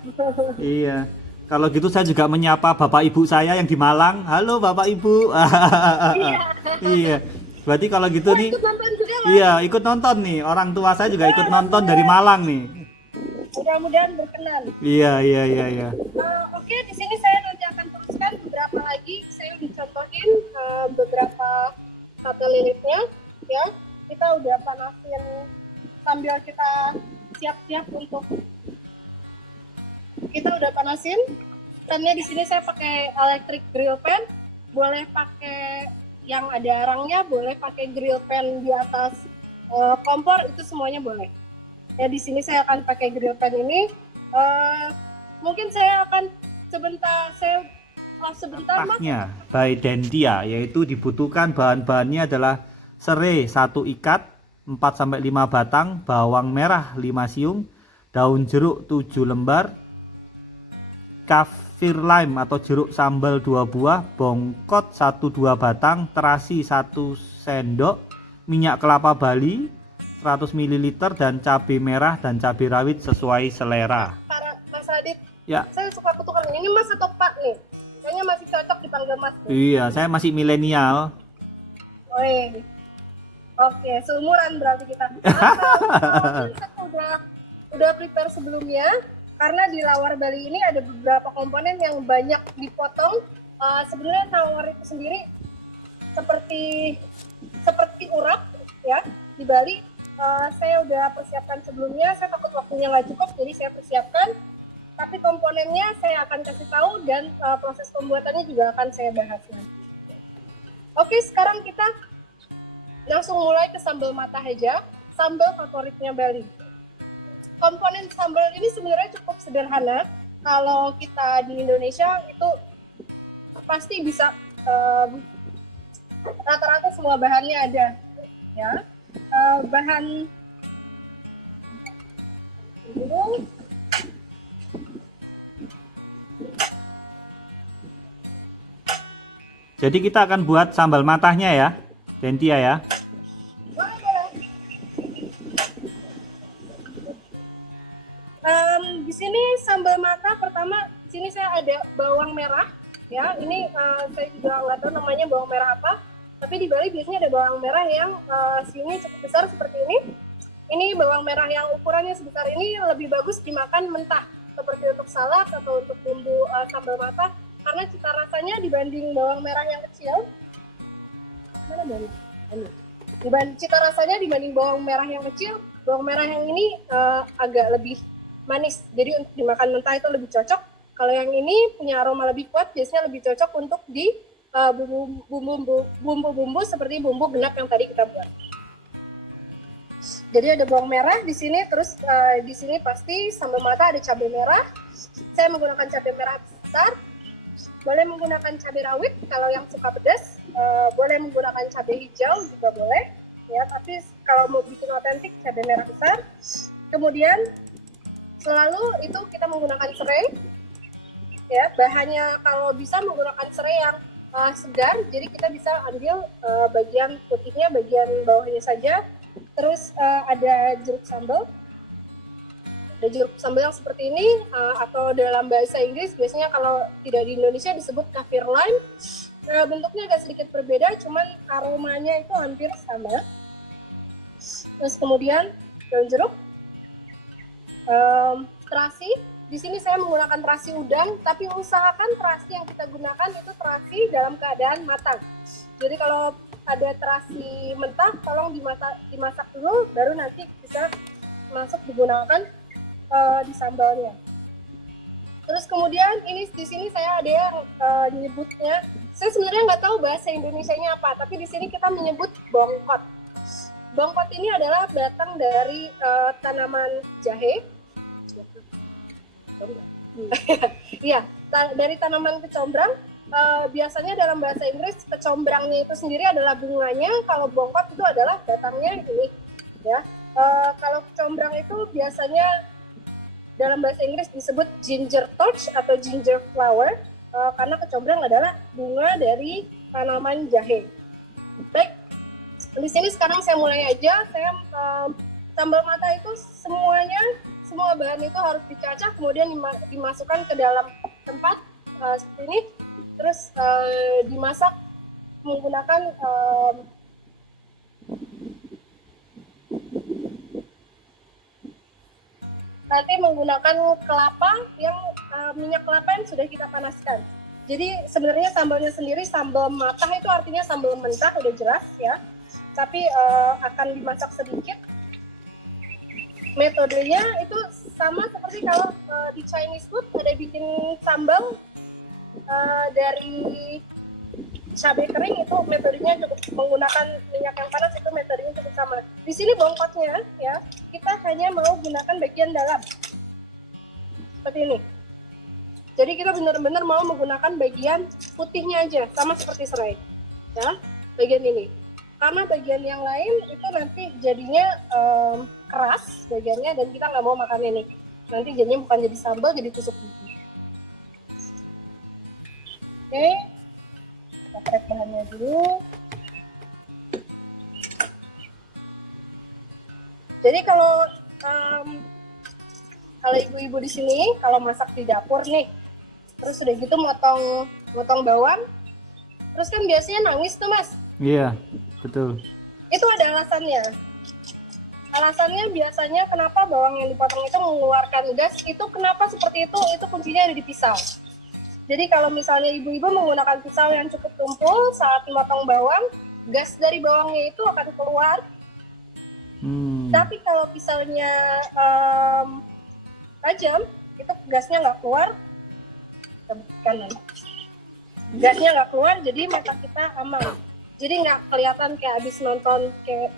iya. Kalau gitu saya juga menyapa bapak ibu saya yang di Malang. Halo bapak ibu. Iya. Iya. Berarti kalau gitu nih, Ikut nonton juga, Mam. iya ikut nonton nih. Orang tua saya juga ikut nonton dari Malang nih. Mudah-mudahan berkenan. Iya. Oke, di sini saya nanti akan teruskan beberapa lagi. Saya udah contohin beberapa sate lilitnya, ya. Kita udah panasin sambil kita siap-siap untuk. Kita udah panasin. Pannya di sini saya pakai electric grill pan. Boleh pakai yang ada arangnya, boleh pakai grill pan di atas kompor, itu semuanya boleh. Ya, di sini saya akan pakai grill pan ini. Mungkin saya akan sebentar, Mas. Paknya by Dendia, yaitu dibutuhkan bahan-bahannya adalah serai 1 ikat, 4-5 batang, bawang merah 5 siung, daun jeruk 7 lembar, kaffir lime atau jeruk sambal 2 buah, bongkot 1-2 batang, terasi 1 sendok, minyak kelapa Bali 100 ml, dan cabai merah dan cabai rawit sesuai selera. Para Mas Adit, Ya. saya suka kutukan ini Mas atau Pak nih? Kayaknya masih cocok dipanggil Mas. Iya, saya masih milenial. Oi. Oke, seumuran berarti kita. Saya udah prepare sebelumnya, karena di lawar Bali ini ada beberapa komponen yang banyak dipotong. Sebenarnya lawar itu sendiri seperti urap ya di Bali. Saya udah persiapkan sebelumnya. Saya takut waktunya nggak cukup, jadi saya persiapkan. tapi komponennya saya akan kasih tahu dan proses pembuatannya juga akan saya bahas nanti. Oke, sekarang kita langsung mulai ke sambal mata aja, sambal favoritnya Bali. Komponen sambal ini sebenarnya cukup sederhana. Kalau kita di Indonesia itu pasti bisa rata-rata semua bahannya ada, ya. Bahan dulu. Jadi kita akan buat sambal matahnya ya, Dentia ya. Di sini sambal mata pertama, di sini saya ada bawang merah, ya. Ini saya juga nggak tahu namanya bawang merah apa, tapi di Bali biasanya ada bawang merah yang sini cukup besar seperti ini. Ini bawang merah yang ukurannya sebesar ini lebih bagus dimakan mentah, seperti untuk salad atau untuk bumbu sambal mata, karena cita rasanya dibanding bawang merah yang kecil, mana bawang? Cita rasanya dibanding bawang merah yang kecil, bawang merah yang ini agak lebih manis, jadi untuk dimakan mentah itu lebih cocok. Kalau yang ini punya aroma lebih kuat, biasanya lebih cocok untuk di bumbu-bumbu seperti bumbu genap yang tadi kita buat. Jadi ada bawang merah di sini, terus di sini pasti sambal mata ada cabai merah. Saya menggunakan cabai merah besar. Boleh menggunakan cabai rawit kalau yang suka pedas, boleh menggunakan cabai hijau juga boleh, ya. Tapi kalau mau bikin otentik cabai merah besar. Kemudian selalu itu kita menggunakan serai, ya. Bahannya kalau bisa menggunakan serai yang segar, jadi kita bisa ambil bagian putihnya, bagian bawahnya saja. Terus ada jeruk sambal. Ada jeruk sambal yang seperti ini, atau dalam bahasa Inggris biasanya kalau tidak di Indonesia disebut kaffir lime. Bentuknya agak sedikit berbeda, cuman aromanya itu hampir sama. Terus kemudian daun jeruk, terasi. Di sini saya menggunakan terasi udang, tapi usahakan terasi yang kita gunakan itu terasi dalam keadaan matang. Jadi kalau ada terasi mentah, tolong dimasak dulu, baru nanti bisa masuk digunakan di sambalnya. Terus kemudian ini di sini saya ada yang nyebutnya, saya sebenarnya nggak tahu bahasa Indonesianya apa, tapi di sini kita menyebut bongkot. Bongkot ini adalah batang dari tanaman jahe. Iya, dari tanaman kecombrang. Biasanya dalam bahasa Inggris kecombrangnya itu sendiri adalah bunganya, kalau bongkot itu adalah batangnya ini, ya. Kalau kecombrang itu biasanya dalam bahasa Inggris disebut ginger torch atau ginger flower, karena kecombrang adalah bunga dari tanaman jahe. Baik, di sini sekarang saya mulai aja. Saya sambal mata itu semua bahan itu harus dicacah, kemudian dimasukkan ke dalam tempat seperti ini, terus dimasak menggunakan nanti menggunakan kelapa yang minyak kelapa yang sudah kita panaskan. Jadi sebenarnya sambalnya sendiri sambal matah itu artinya sambal mentah, udah jelas ya. Tapi akan dimasak sedikit. Metodenya itu sama seperti kalau di Chinese food ada bikin sambal dari cabai kering, itu metodenya cukup menggunakan minyak yang panas, itu metodenya cukup sama. Di sini bongkotnya ya, kita hanya mau gunakan bagian dalam seperti ini. Jadi kita benar-benar mau menggunakan bagian putihnya aja, sama seperti serai ya, bagian ini. Karena bagian yang lain itu nanti jadinya keras bagiannya, dan kita nggak mau makan ini. Nanti jadinya bukan jadi sambal, jadi tusuk gigi. Oke, kita prep bahannya dulu. Jadi kalau ibu-ibu di sini kalau masak di dapur nih, terus udah gitu motong bawang, terus kan biasanya nangis tuh mas. Iya, betul. Itu ada alasannya. Alasannya biasanya kenapa bawang yang dipotong itu mengeluarkan gas, itu kenapa seperti itu kuncinya ada di pisau. Jadi kalau misalnya ibu-ibu menggunakan pisau yang cukup tumpul saat memotong bawang, gas dari bawangnya itu akan keluar. Tapi kalau pisaunya tajam, itu gasnya nggak keluar, kanan. Gasnya nggak keluar, jadi mata kita aman. Jadi nggak kelihatan kayak abis nonton kayak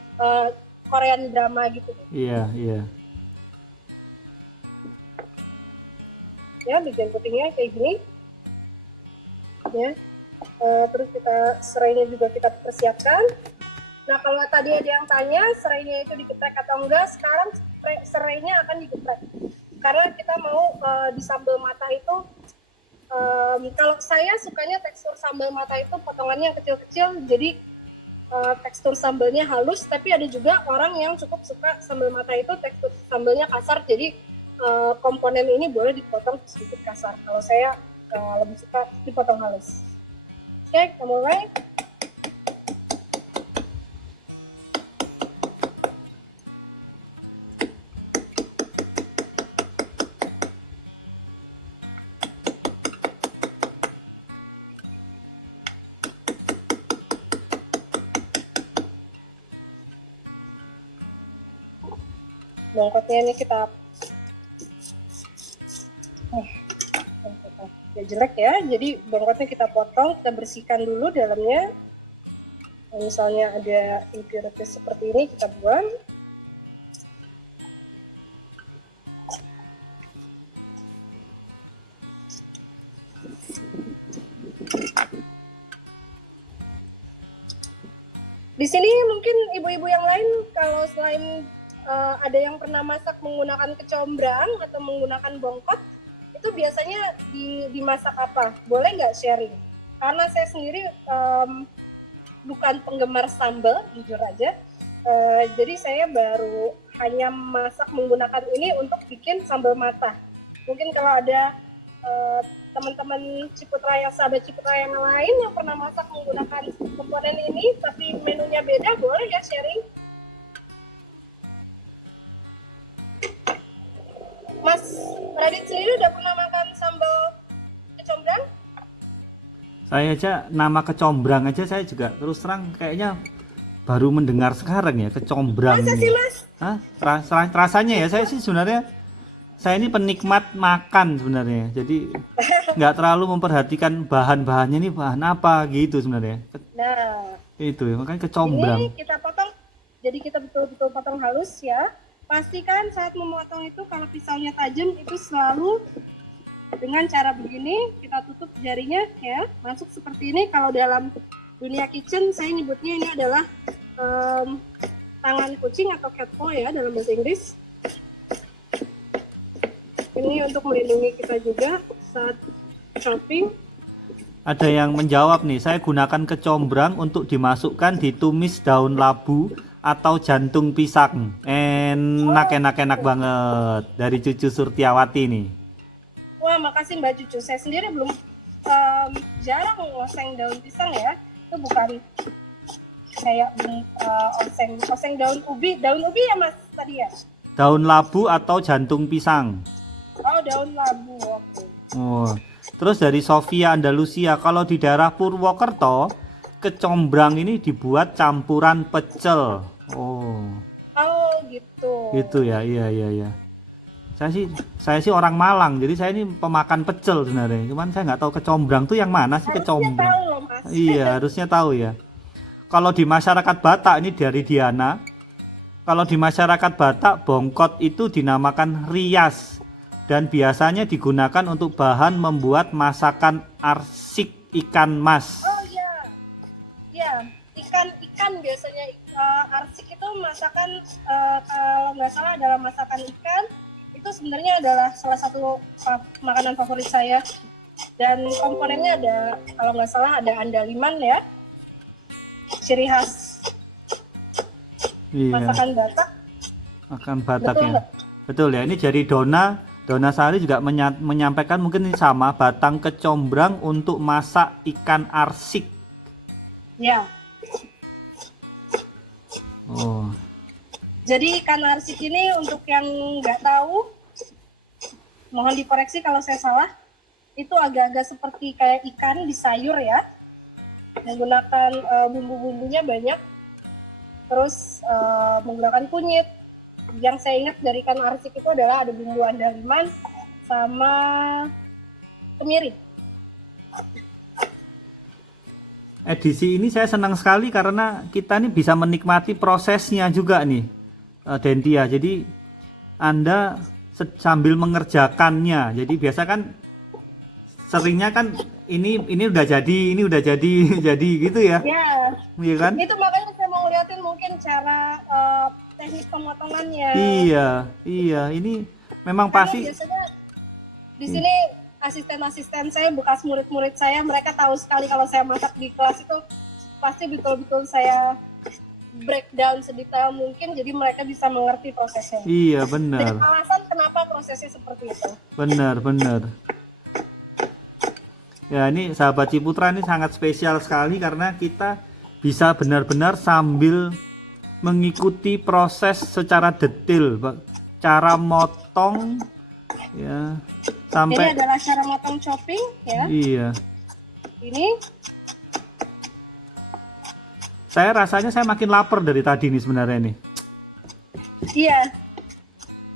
Korean drama gitu. Iya, iya. Ya, bagian putingnya kayak gini. Ya. Terus kita serainya juga kita persiapkan. Nah, kalau tadi ada yang tanya serainya itu digeprek atau enggak, sekarang serainya akan digeprek. Karena kita mau di sambal mata itu, kalau saya sukanya tekstur sambal mata itu potongannya yang kecil-kecil, jadi tekstur sambalnya halus, tapi ada juga orang yang cukup suka sambal mata itu tekstur sambalnya kasar, jadi komponen ini boleh dipotong sedikit kasar. Kalau saya lebih suka dipotong halus. Oke, kita mulai. Bongkotnya ini kita ya jelek ya, jadi bongkotnya kita potong, kita bersihkan dulu dalamnya. Misalnya ada impurities seperti ini kita buang. Di sini mungkin ibu-ibu yang lain kalau selain ada yang pernah masak menggunakan kecombrang atau menggunakan bongkot, itu biasanya dimasak apa? Boleh nggak sharing? Karena saya sendiri bukan penggemar sambal, jujur aja. Jadi saya baru hanya masak menggunakan ini untuk bikin sambal mata. Mungkin kalau ada teman-teman Ciputra yang sahabat Ciputra yang lain yang pernah masak menggunakan komponen ini, tapi menunya beda, boleh ya sharing? Mas Radit sendiri udah pernah makan sambal kecombrang? Saya aja nama kecombrang aja saya juga terus terang kayaknya baru mendengar sekarang ya kecombrang. Masa sih Mas? Hah? Rasanya ya saya sih sebenarnya saya ini penikmat makan sebenarnya. Jadi nggak terlalu memperhatikan bahan-bahannya ini bahan apa gitu sebenarnya. Nah, Itu ya makanya kecombrang. ini kita potong, jadi kita betul-betul potong halus ya. Pastikan saat memotong itu kalau pisaunya tajam itu selalu dengan cara begini, kita tutup jarinya ya, masuk seperti ini. Kalau dalam dunia kitchen saya nyebutnya ini adalah tangan kucing atau cat paw ya dalam bahasa Inggris. Ini untuk melindungi kita juga saat chopping. Ada yang menjawab nih, saya gunakan kecombrang untuk dimasukkan di tumis daun labu atau jantung pisang. Enak banget. Dari Cucu Surtiawati nih. Wah, makasih Mbak Cucu. Saya sendiri belum jarang ngoseng daun pisang ya. Itu bukan kayak oseng daun ubi. Daun ubi ya Mas tadi ya? Daun labu atau jantung pisang. Oh, daun labu. Oke. Oh. Terus dari Sofia Andalusia, kalau di daerah Purwokerto, kecombrang ini dibuat campuran pecel. Oh. Oh, gitu. Gitu ya. Iya. Saya sih orang Malang, jadi saya ini pemakan pecel sebenarnya. Cuman saya nggak tahu kecombrang tuh yang mana sih kecombrang. Tahu loh, Mas. Iya, harusnya tahu ya. Kalau di masyarakat Batak ini dari Diana, kalau di masyarakat Batak bongkot itu dinamakan rias dan biasanya digunakan untuk bahan membuat masakan arsik ikan mas. Oh iya, ya ikan biasanya arsik itu masakan kalau nggak salah adalah masakan ikan. Itu sebenarnya adalah salah satu makanan favorit saya. Dan komponennya ada kalau nggak salah ada andaliman ya, ciri khas masakan Batak. Makan Batak Betul ya. nggak? Betul ya. Ini dari Dona Sari juga menyampaikan mungkin ini sama batang kecombrang untuk masak ikan arsik. Ya. Oh. Jadi ikan arsik ini untuk yang nggak tahu, mohon dikoreksi kalau saya salah. Itu agak-agak seperti kayak ikan di sayur ya, menggunakan bumbu-bumbunya banyak, terus menggunakan kunyit. Yang saya ingat dari ikan arsik itu adalah ada bumbu andaliman sama kemiri. Edisi ini saya senang sekali karena kita nih bisa menikmati prosesnya juga nih, Dentia. Jadi Anda sambil mengerjakannya. Jadi biasa kan seringnya kan ini udah jadi, ini udah jadi, jadi gitu ya. Ya, Iya kan? itu makanya saya mau ngeliatin mungkin cara teknik pemotongannya. Iya. Ini memang Karena pasti. biasanya di sini asisten-asisten saya, bekas murid-murid saya, mereka tahu sekali kalau saya masak di kelas itu pasti betul-betul saya breakdown sedetail mungkin, jadi mereka bisa mengerti prosesnya. Iya, Jadi benar. alasan kenapa prosesnya seperti itu. Benar. Ya, ini sahabat Ciputra ini sangat spesial sekali karena kita bisa benar-benar sambil mengikuti proses secara detail, cara motong ya Ini sampai adalah cara motong chopping ya. iya. Ini Rasanya saya makin lapar dari tadi nih sebenarnya nih. iya.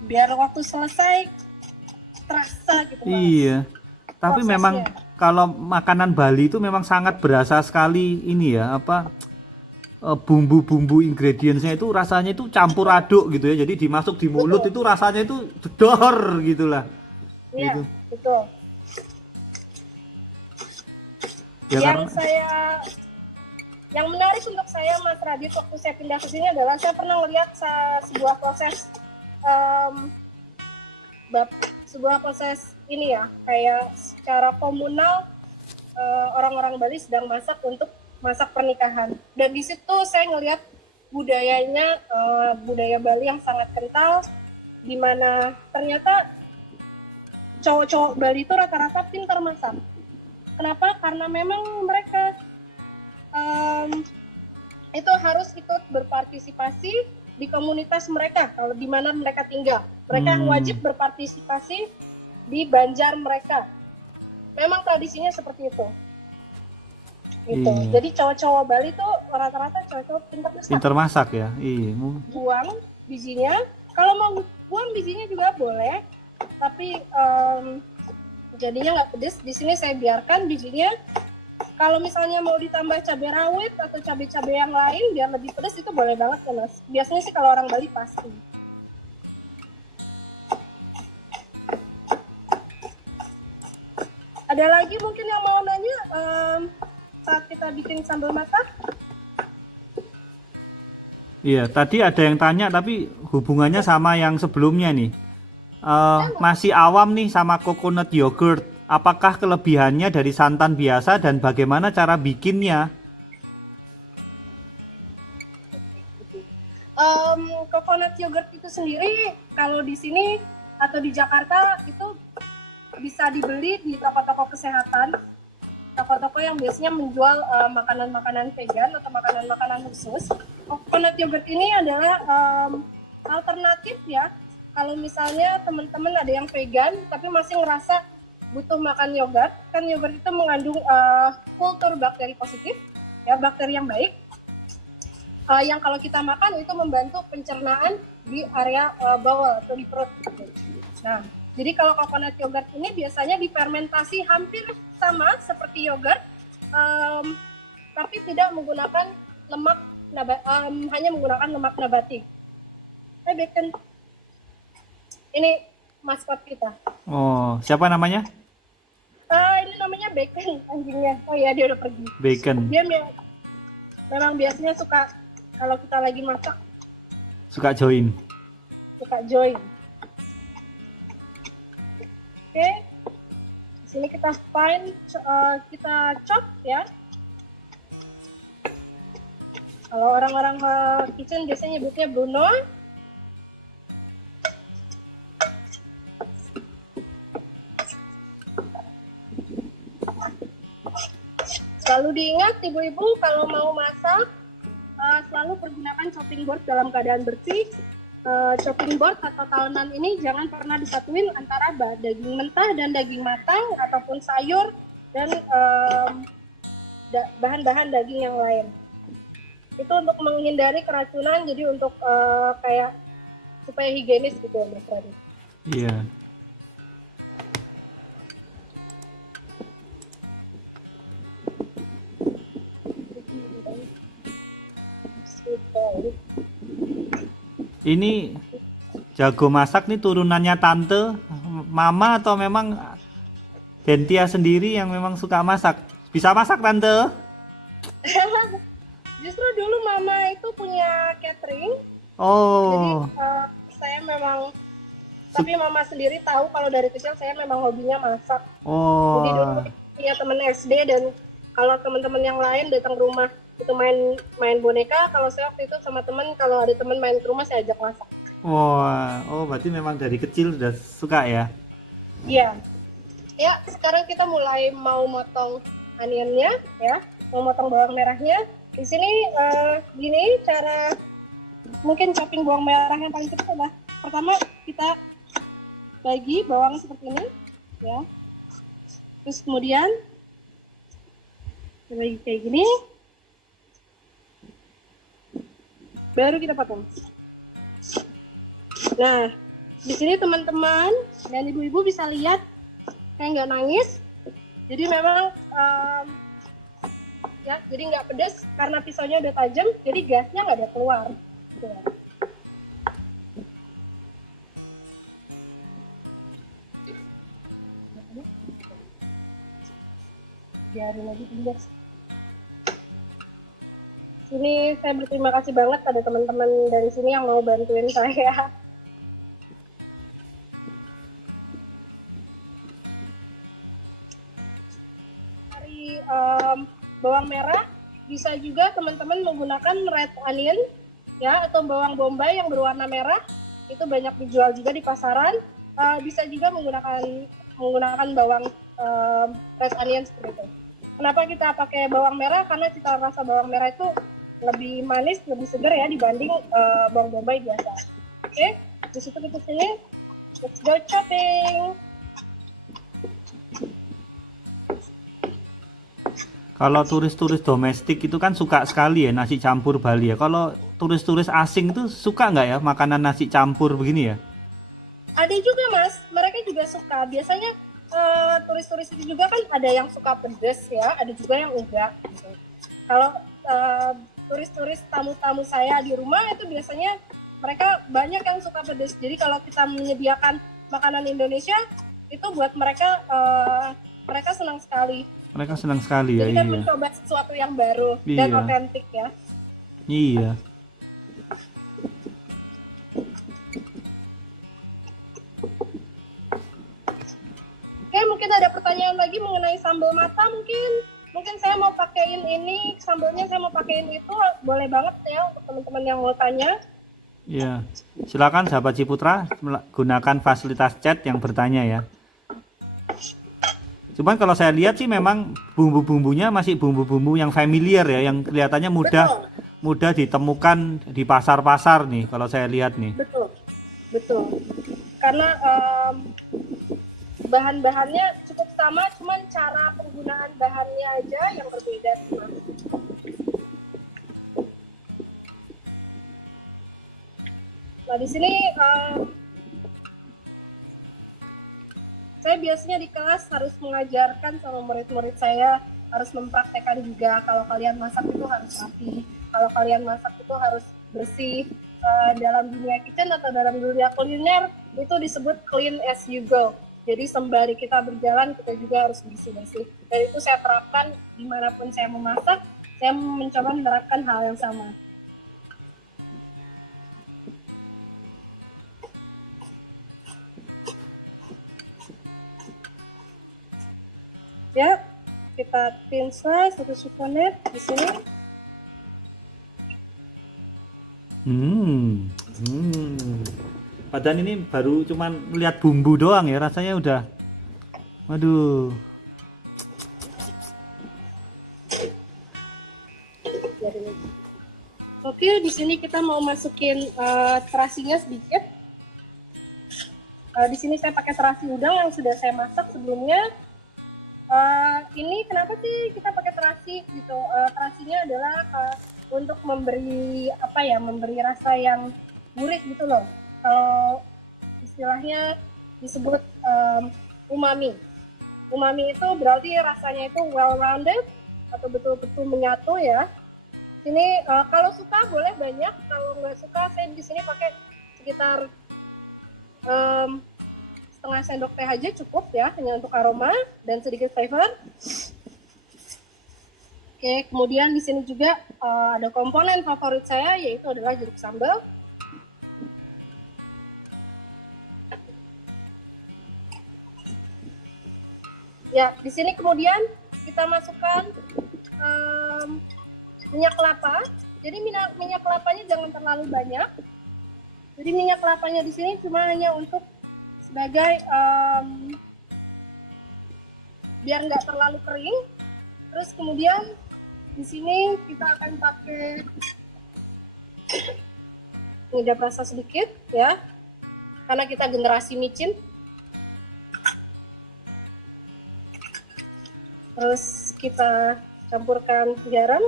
Biar waktu selesai terasa gitu Mas. Iya. Tapi Prosesnya. memang kalau makanan Bali itu memang sangat berasa sekali ini ya, bumbu-bumbu ingredientsnya itu rasanya itu campur aduk gitu ya. Jadi dimasuk di mulut itu rasanya itu jedor gitulah. Iya, Gitu. betul. Ya Yang menarik untuk saya Mas Radit waktu saya pindah ke sini adalah saya pernah melihat sebuah proses ini ya, kayak secara komunal orang-orang Bali sedang masak untuk masak pernikahan. Dan di situ saya ngelihat budayanya, budaya Bali yang sangat kental, di mana ternyata cowok-cowok Bali itu rata-rata pintar masak. Kenapa? Karena memang mereka itu harus ikut berpartisipasi di komunitas mereka, kalau di mana mereka tinggal. Mereka wajib berpartisipasi di banjar mereka. Memang tradisinya seperti itu. Gitu. Jadi cowok-cowok Bali tuh rata-rata cowok-cowok pintar masak. ya. Iya. Buang bijinya. Kalau mau buang bijinya juga boleh, tapi jadinya nggak pedes. Di sini saya biarkan bijinya. Kalau misalnya mau ditambah cabai rawit atau cabai-cabai yang lain biar lebih pedas itu boleh banget ya Mas. Biasanya sih kalau orang Bali pasti. Ada lagi mungkin yang mau nanya saat kita bikin sambal masak? Iya, tadi ada yang tanya tapi hubungannya sama yang sebelumnya nih. Masih awam nih sama coconut yogurt. Apakah kelebihannya dari santan biasa dan bagaimana cara bikinnya? Coconut yogurt itu sendiri kalau di sini atau di Jakarta itu bisa dibeli di toko-toko kesehatan, toko-toko yang biasanya menjual makanan-makanan vegan atau makanan-makanan khusus. Coconut yogurt ini adalah alternatif ya. Kalau misalnya teman-teman ada yang vegan tapi masih ngerasa butuh makan yogurt, kan yogurt itu mengandung kultur bakteri positif, ya bakteri yang baik, yang kalau kita makan itu membantu pencernaan di area bawel atau di perut. Nah, jadi kalau coconut yogurt ini biasanya difermentasi hampir sama seperti yogurt, tapi tidak menggunakan lemak hanya menggunakan lemak nabati. Bacon. Ini maskot kita. Oh, siapa namanya? Ini namanya Bacon anjingnya. Oh ya, dia udah pergi. Bacon. Dia memang biasanya suka kalau kita lagi masak. Suka join. Oke. Di sini kita kita chop ya. Kalau orang-orang kitchen biasanya nyebutnya Bruno. Selalu diingat ibu-ibu kalau mau masak selalu pergunakan chopping board dalam keadaan bersih. Chopping board atau talenan ini jangan pernah disatuin antara daging mentah dan daging matang ataupun sayur dan bahan-bahan daging yang lain. Itu untuk menghindari keracunan, jadi untuk kayak supaya higienis gitu ya Mas Radit. Iya. Ini jago masak nih turunannya tante, mama atau memang Dentia sendiri yang memang suka masak? Bisa masak tante? Justru dulu mama itu punya catering, jadi Oh, saya memang, su- tapi mama sendiri tahu kalau dari kecil saya memang hobinya masak. Jadi dulu oh, punya temen SD, dan kalau teman-teman yang lain datang ke rumah itu main main boneka, kalau saya waktu itu sama temen, kalau ada temen main ke rumah saya ajak masak. oh, berarti memang dari kecil sudah suka ya? Iya. Ya, sekarang kita mulai mau motong onionnya ya, mau motong bawang merahnya. Di sini gini cara mungkin chopping bawang merah yang paling cepat adalah pertama kita bagi bawang seperti ini ya. Terus kemudian kita bagi kayak gini, baru kita potong. Nah, di sini teman-teman dan ibu-ibu bisa lihat saya nggak nangis. Jadi memang ya, jadi nggak pedas karena pisaunya udah tajam, jadi gasnya nggak ada keluar. Gitu ya. Biarin lagi pedas. Sini saya berterima kasih banget pada teman-teman dari sini yang mau bantuin saya. Dari bawang merah bisa juga teman-teman menggunakan red onion ya, atau bawang bombay yang berwarna merah, itu banyak dijual juga di pasaran. Bisa juga menggunakan bawang red onion seperti itu. Kenapa kita pakai bawang merah? Karena cita rasa bawang merah itu lebih manis, lebih segar ya dibanding bawang bombay biasa. Oke, di situ kita sini, let's go chopping. Kalau turis-turis domestik itu kan suka sekali ya nasi campur Bali ya. Kalau turis-turis asing itu suka nggak ya makanan nasi campur begini ya? Ada juga mas, mereka juga suka. Biasanya turis-turis itu juga kan ada yang suka pedas ya, ada juga yang enggak. Gitu. Kalau turis-turis tamu-tamu saya di rumah itu biasanya mereka banyak yang suka pedas. Jadi kalau kita menyediakan makanan Indonesia itu buat mereka mereka senang sekali. Mereka senang sekali ya, Jadi kan iya. mencoba sesuatu yang baru dan Iya, otentik ya. iya. Oke, mungkin ada pertanyaan lagi mengenai sambal mata mungkin. Mungkin saya mau pakein ini, sambalnya saya mau pakein itu, boleh banget ya untuk teman-teman yang mau tanya. Iya. Silakan sahabat Ciputra gunakan fasilitas chat yang bertanya ya. Cuman kalau saya lihat sih memang bumbu-bumbunya masih bumbu-bumbu yang familiar ya, yang kelihatannya mudah Betul, mudah ditemukan di pasar-pasar nih kalau saya lihat nih. betul, betul. Karena bahan-bahannya cukup sama, cuman cara penggunaan bahannya aja yang berbeda sih, Mas. Nah, di sini saya biasanya di kelas harus mengajarkan sama murid-murid saya, harus mempraktekkan juga kalau kalian masak itu harus rapi, kalau kalian masak itu harus bersih. Dalam dunia kitchen atau dalam dunia kuliner itu disebut clean as you go. Jadi sembari kita berjalan kita juga harus bersih-bersih. Dan itu saya terapkan dimanapun saya memasak, saya mencoba menerapkan hal yang sama. Ya, kita pinsa satu sifonet di sini. Padahal ini baru cuman lihat bumbu doang ya, rasanya udah, waduh. Oke, di sini kita mau masukin terasinya sedikit. Di sini saya pakai terasi udang yang sudah saya masak sebelumnya. Ini kenapa sih kita pakai terasi gitu? Terasinya adalah untuk memberi apa ya, memberi rasa yang gurih gitu loh. Kalau istilahnya disebut umami. Umami itu berarti rasanya itu well rounded atau betul-betul menyatu ya. Sini kalau suka boleh banyak, kalau nggak suka saya di sini pakai sekitar setengah sendok teh aja cukup ya, hanya untuk aroma dan sedikit flavor. Oke, kemudian di sini juga ada komponen favorit saya, yaitu adalah jeruk sambal. Ya, di sini kemudian kita masukkan minyak kelapa. Jadi minyak kelapanya jangan terlalu banyak. Jadi minyak kelapanya di sini cuma hanya untuk sebagai biar nggak terlalu kering. Terus kemudian di sini kita akan pakai penyedap rasa sedikit ya, karena kita generasi micin. Terus kita campurkan garam,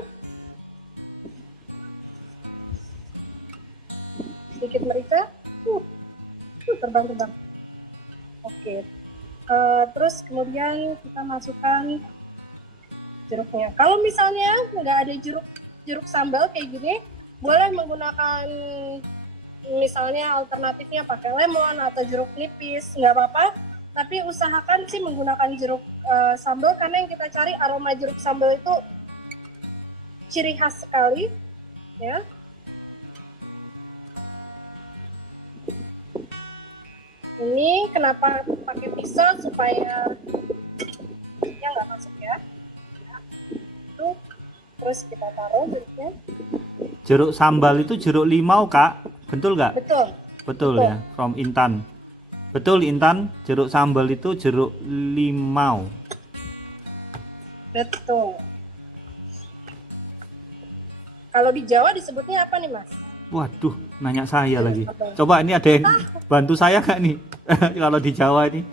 sedikit merica, terbang-terbang. Oke. Terus kemudian kita masukkan jeruknya. Kalau misalnya nggak ada jeruk sambal kayak gini, boleh menggunakan misalnya alternatifnya pakai lemon atau jeruk nipis, nggak apa-apa. Tapi usahakan sih menggunakan jeruk sambal, karena yang kita cari aroma jeruk sambal itu ciri khas sekali, ya. Ini kenapa pakai pisau supaya ya nggak masuk ya. Itu terus kita taruh jeruknya. Jeruk sambal itu jeruk limau, Kak. Betul nggak? Betul. Betul ya, from Intan. Betul Intan, jeruk sambal itu jeruk limau. Betul. Kalau di Jawa disebutnya apa nih, Mas? Waduh, nanya saya lagi. Coba ini ada yang bantu saya nggak nih? Kalau di Jawa ini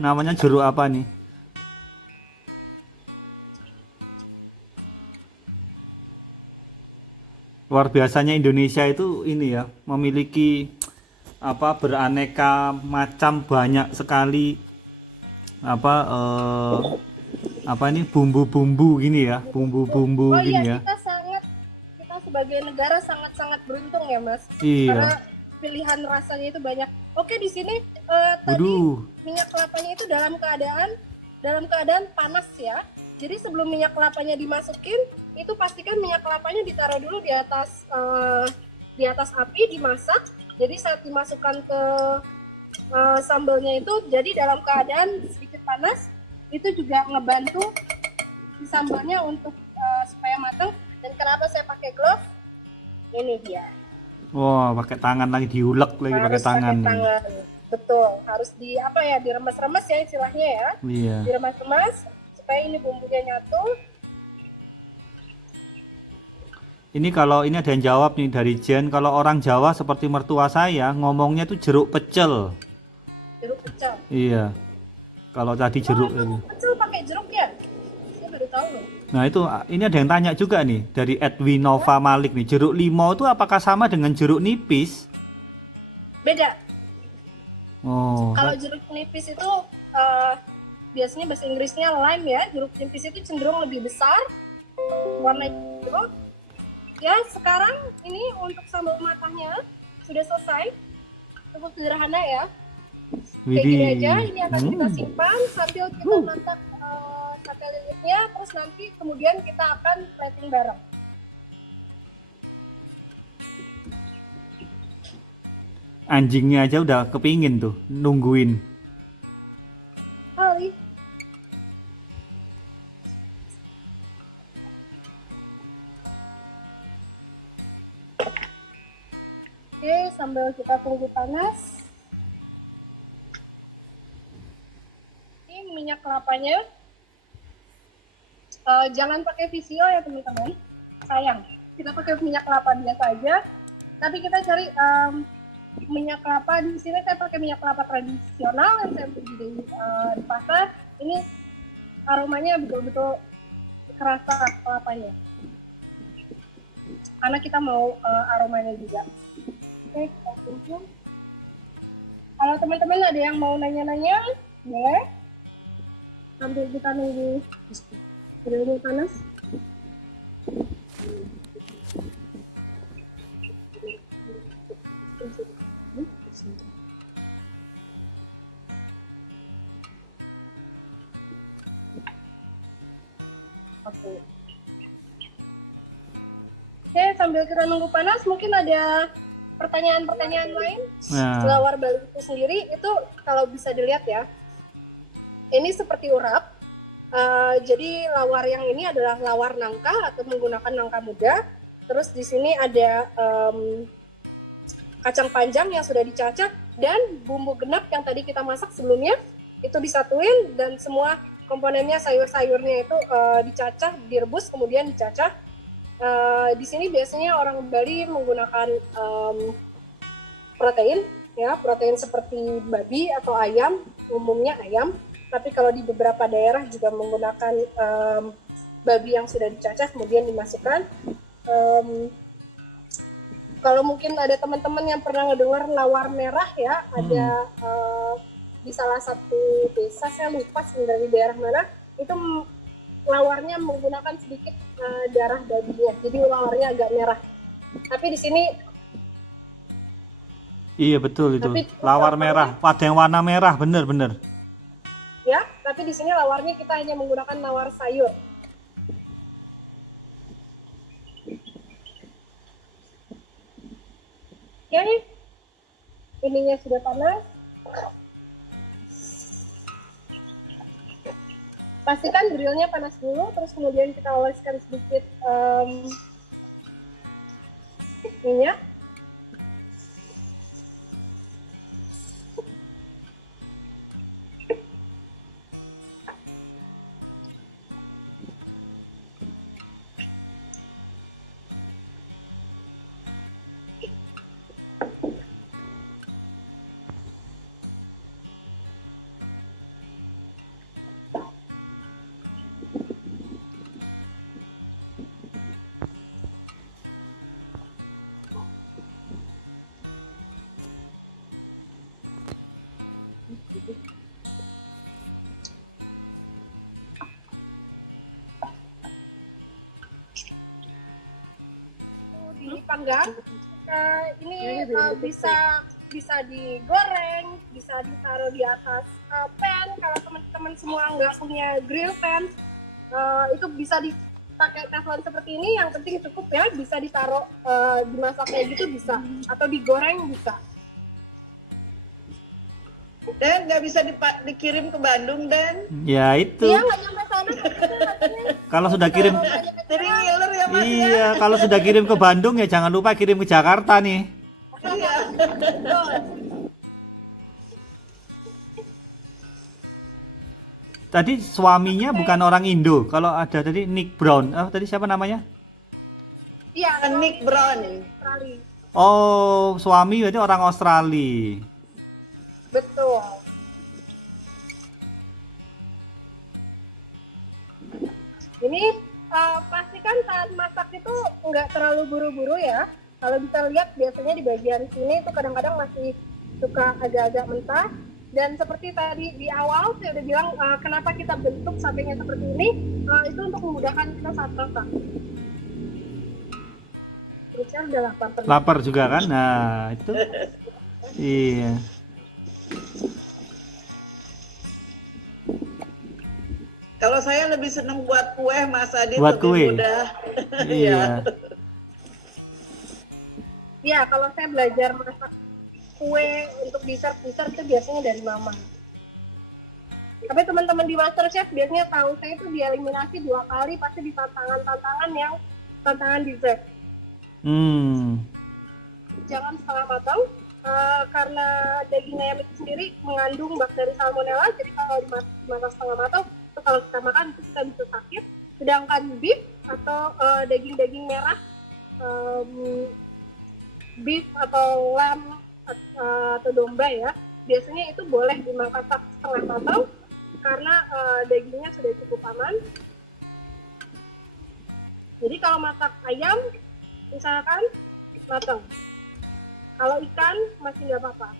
namanya jeruk apa nih? Luar biasanya Indonesia itu ini ya, memiliki apa beraneka macam, banyak sekali apa ini bumbu-bumbu gini ya, bumbu-bumbu Oh gini iya, ya. kita sebagai negara sangat-sangat beruntung ya, Mas. Iya. Karena pilihan rasanya itu banyak. Oke, di sini tadi Waduh. minyak kelapanya itu dalam keadaan panas ya. Jadi sebelum minyak kelapanya dimasukin, itu pastikan minyak kelapanya ditaruh dulu di atas api, dimasak. Jadi saat dimasukkan ke sambalnya itu jadi dalam keadaan sedikit panas, itu juga ngebantu si sambalnya untuk supaya matang. Dan kenapa saya pakai glove? Ini dia. Wah, pakai tangan lagi, diulek lagi pakai Harus tangan nih. tangan. Betul, harus diremes-remes ya istilahnya ya. Iya. Diremes-remes supaya ini bumbunya nyatu. Ini kalau ini ada yang jawab nih dari Jen, kalau orang Jawa seperti mertua saya ngomongnya tuh jeruk pecel. Jeruk pecel. Iya. Kalau tadi jeruk Oh, pecel pakai jeruk ya? Saya baru tahu loh. Nah itu ini ada yang tanya juga nih dari Edwinova Malik nih, jeruk limau itu apakah sama dengan jeruk nipis? Beda. Oh. Kalau jeruk nipis itu biasanya bahasa Inggrisnya lime ya. Jeruk nipis itu cenderung lebih besar, warna hijau. Ya, sekarang ini untuk sambal matahnya sudah selesai. Cukup sederhana ya. Kayak gini aja, ini akan kita simpan sambil kita masak sate lilitnya, terus nanti kemudian kita akan plating bareng. Anjingnya aja udah kepingin tuh, nungguin. Hai. Oke, sambil kita tunggu panas. Ini minyak kelapanya. Jangan pakai VCO ya teman-teman. Sayang. Kita pakai minyak kelapa biasa aja. Tapi kita cari minyak kelapa. Di sini saya pakai minyak kelapa tradisional yang saya beli di pasar. Ini aromanya betul-betul kerasa kelapanya. Karena kita mau aromanya juga. Oke, kita tunggu. Kalau teman-teman ada yang mau nanya-nanya, boleh. Sambil kita nunggu. Udah panas. sambil kita nunggu panas, mungkin ada pertanyaan-pertanyaan lain. Nah, Lawar Bali itu sendiri itu kalau bisa dilihat ya, ini seperti urap. Jadi lawar yang ini adalah lawar nangka atau menggunakan nangka muda. Terus di sini ada kacang panjang yang sudah dicacah dan bumbu genap yang tadi kita masak sebelumnya itu disatuin, dan semua komponennya, sayur-sayurnya itu dicacah, direbus kemudian dicacah. Di sini biasanya orang Bali menggunakan protein, ya, protein seperti babi atau ayam, umumnya ayam. Tapi kalau di beberapa daerah juga menggunakan babi yang sudah dicacah kemudian dimasukkan. Kalau mungkin ada teman-teman yang pernah ngedengar lawar merah ya, ada di salah satu desa, saya lupa sebenarnya di daerah mana, itu lawarnya menggunakan sedikit darah babinya, jadi lawarnya agak merah. Tapi di sini iya betul itu. Tapi- Lawar merah, ada yang warna merah, bener-bener. ya, tapi di sini lawarnya kita hanya menggunakan lawar sayur. Oke, ininya sudah panas. Pastikan grillnya panas dulu, terus kemudian kita oleskan sedikit minyak. Dipanggang. Ini bisa digoreng, bisa ditaruh di atas pan. Kalau teman-teman semua nggak punya grill pan, itu bisa dipakai teflon seperti ini. Yang penting cukup ya, bisa ditaruh dimasak kayak gitu bisa, atau digoreng bisa. Dan nggak bisa dikirim ke Bandung, Dan. Ya itu. Dia nggak nyampe sana, katanya. Kalau sudah kirim, Jadi ngiler ya, Mas ya. iya, kalau sudah kirim ke Bandung ya jangan lupa kirim ke Jakarta nih. Iya. Tadi suaminya bukan orang Indo. Kalau ada tadi Nick Brown. Tadi siapa namanya? Iya, Nick Brown. Australia. Oh, suami berarti orang Australia. Betul. Ini pastikan saat masak itu nggak terlalu buru-buru ya. Kalau bisa lihat biasanya di bagian sini itu kadang-kadang masih suka agak-agak mentah. Dan seperti tadi di awal saya udah bilang kenapa kita bentuk satenya seperti ini, itu untuk memudahkan kita saat masak. Perutnya udah lapar. Lapar juga kan? Nah, itu. Iya. Kalau saya lebih seneng buat kue, Mas Adit, Buat lebih kue? mudah. Iya. Ya, kalau saya belajar masak kue untuk dessert itu biasanya dari mama. Tapi teman-teman di MasterChef biasanya tahu saya itu dieliminasi 2 kali pasti di tantangan yang tantangan dessert. Jangan setengah matang karena daging ayam itu sendiri mengandung bakteri salmonella, jadi kalau dimasak setengah matang itu kalau kita makan itu kita bisa sakit. Sedangkan beef atau daging-daging merah, beef atau lamb atau domba ya, biasanya itu boleh dimasak setengah matang karena dagingnya sudah cukup aman. Jadi kalau masak ayam misalkan matang, kalau ikan masih nggak apa-apa.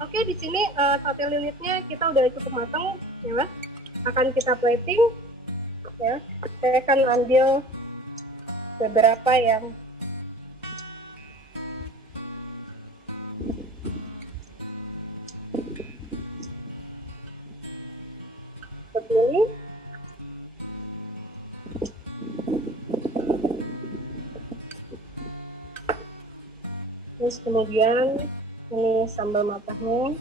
Oke, di sini sate lilitnya kita udah cukup matang ya Mas. Akan kita plating ya. Saya akan ambil beberapa yang seperti ini. Terus kemudian ini sambal matahnya.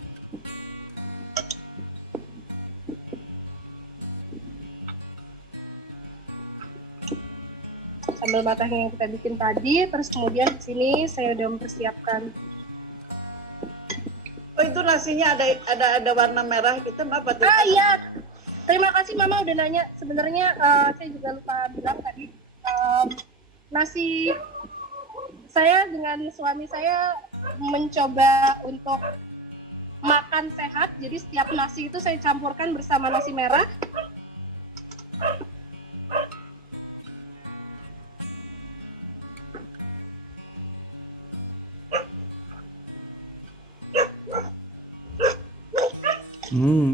Sambal matahnya yang kita bikin tadi. Terus kemudian di sini saya udah mempersiapkan. Oh itu nasinya ada warna merah gitu apa tuh? Ah iya, terima kasih Mama udah nanya. Sebenarnya saya juga lupa bilang tadi, nasi saya dengan suami saya mencoba untuk makan sehat. Jadi setiap nasi itu saya campurkan bersama nasi merah.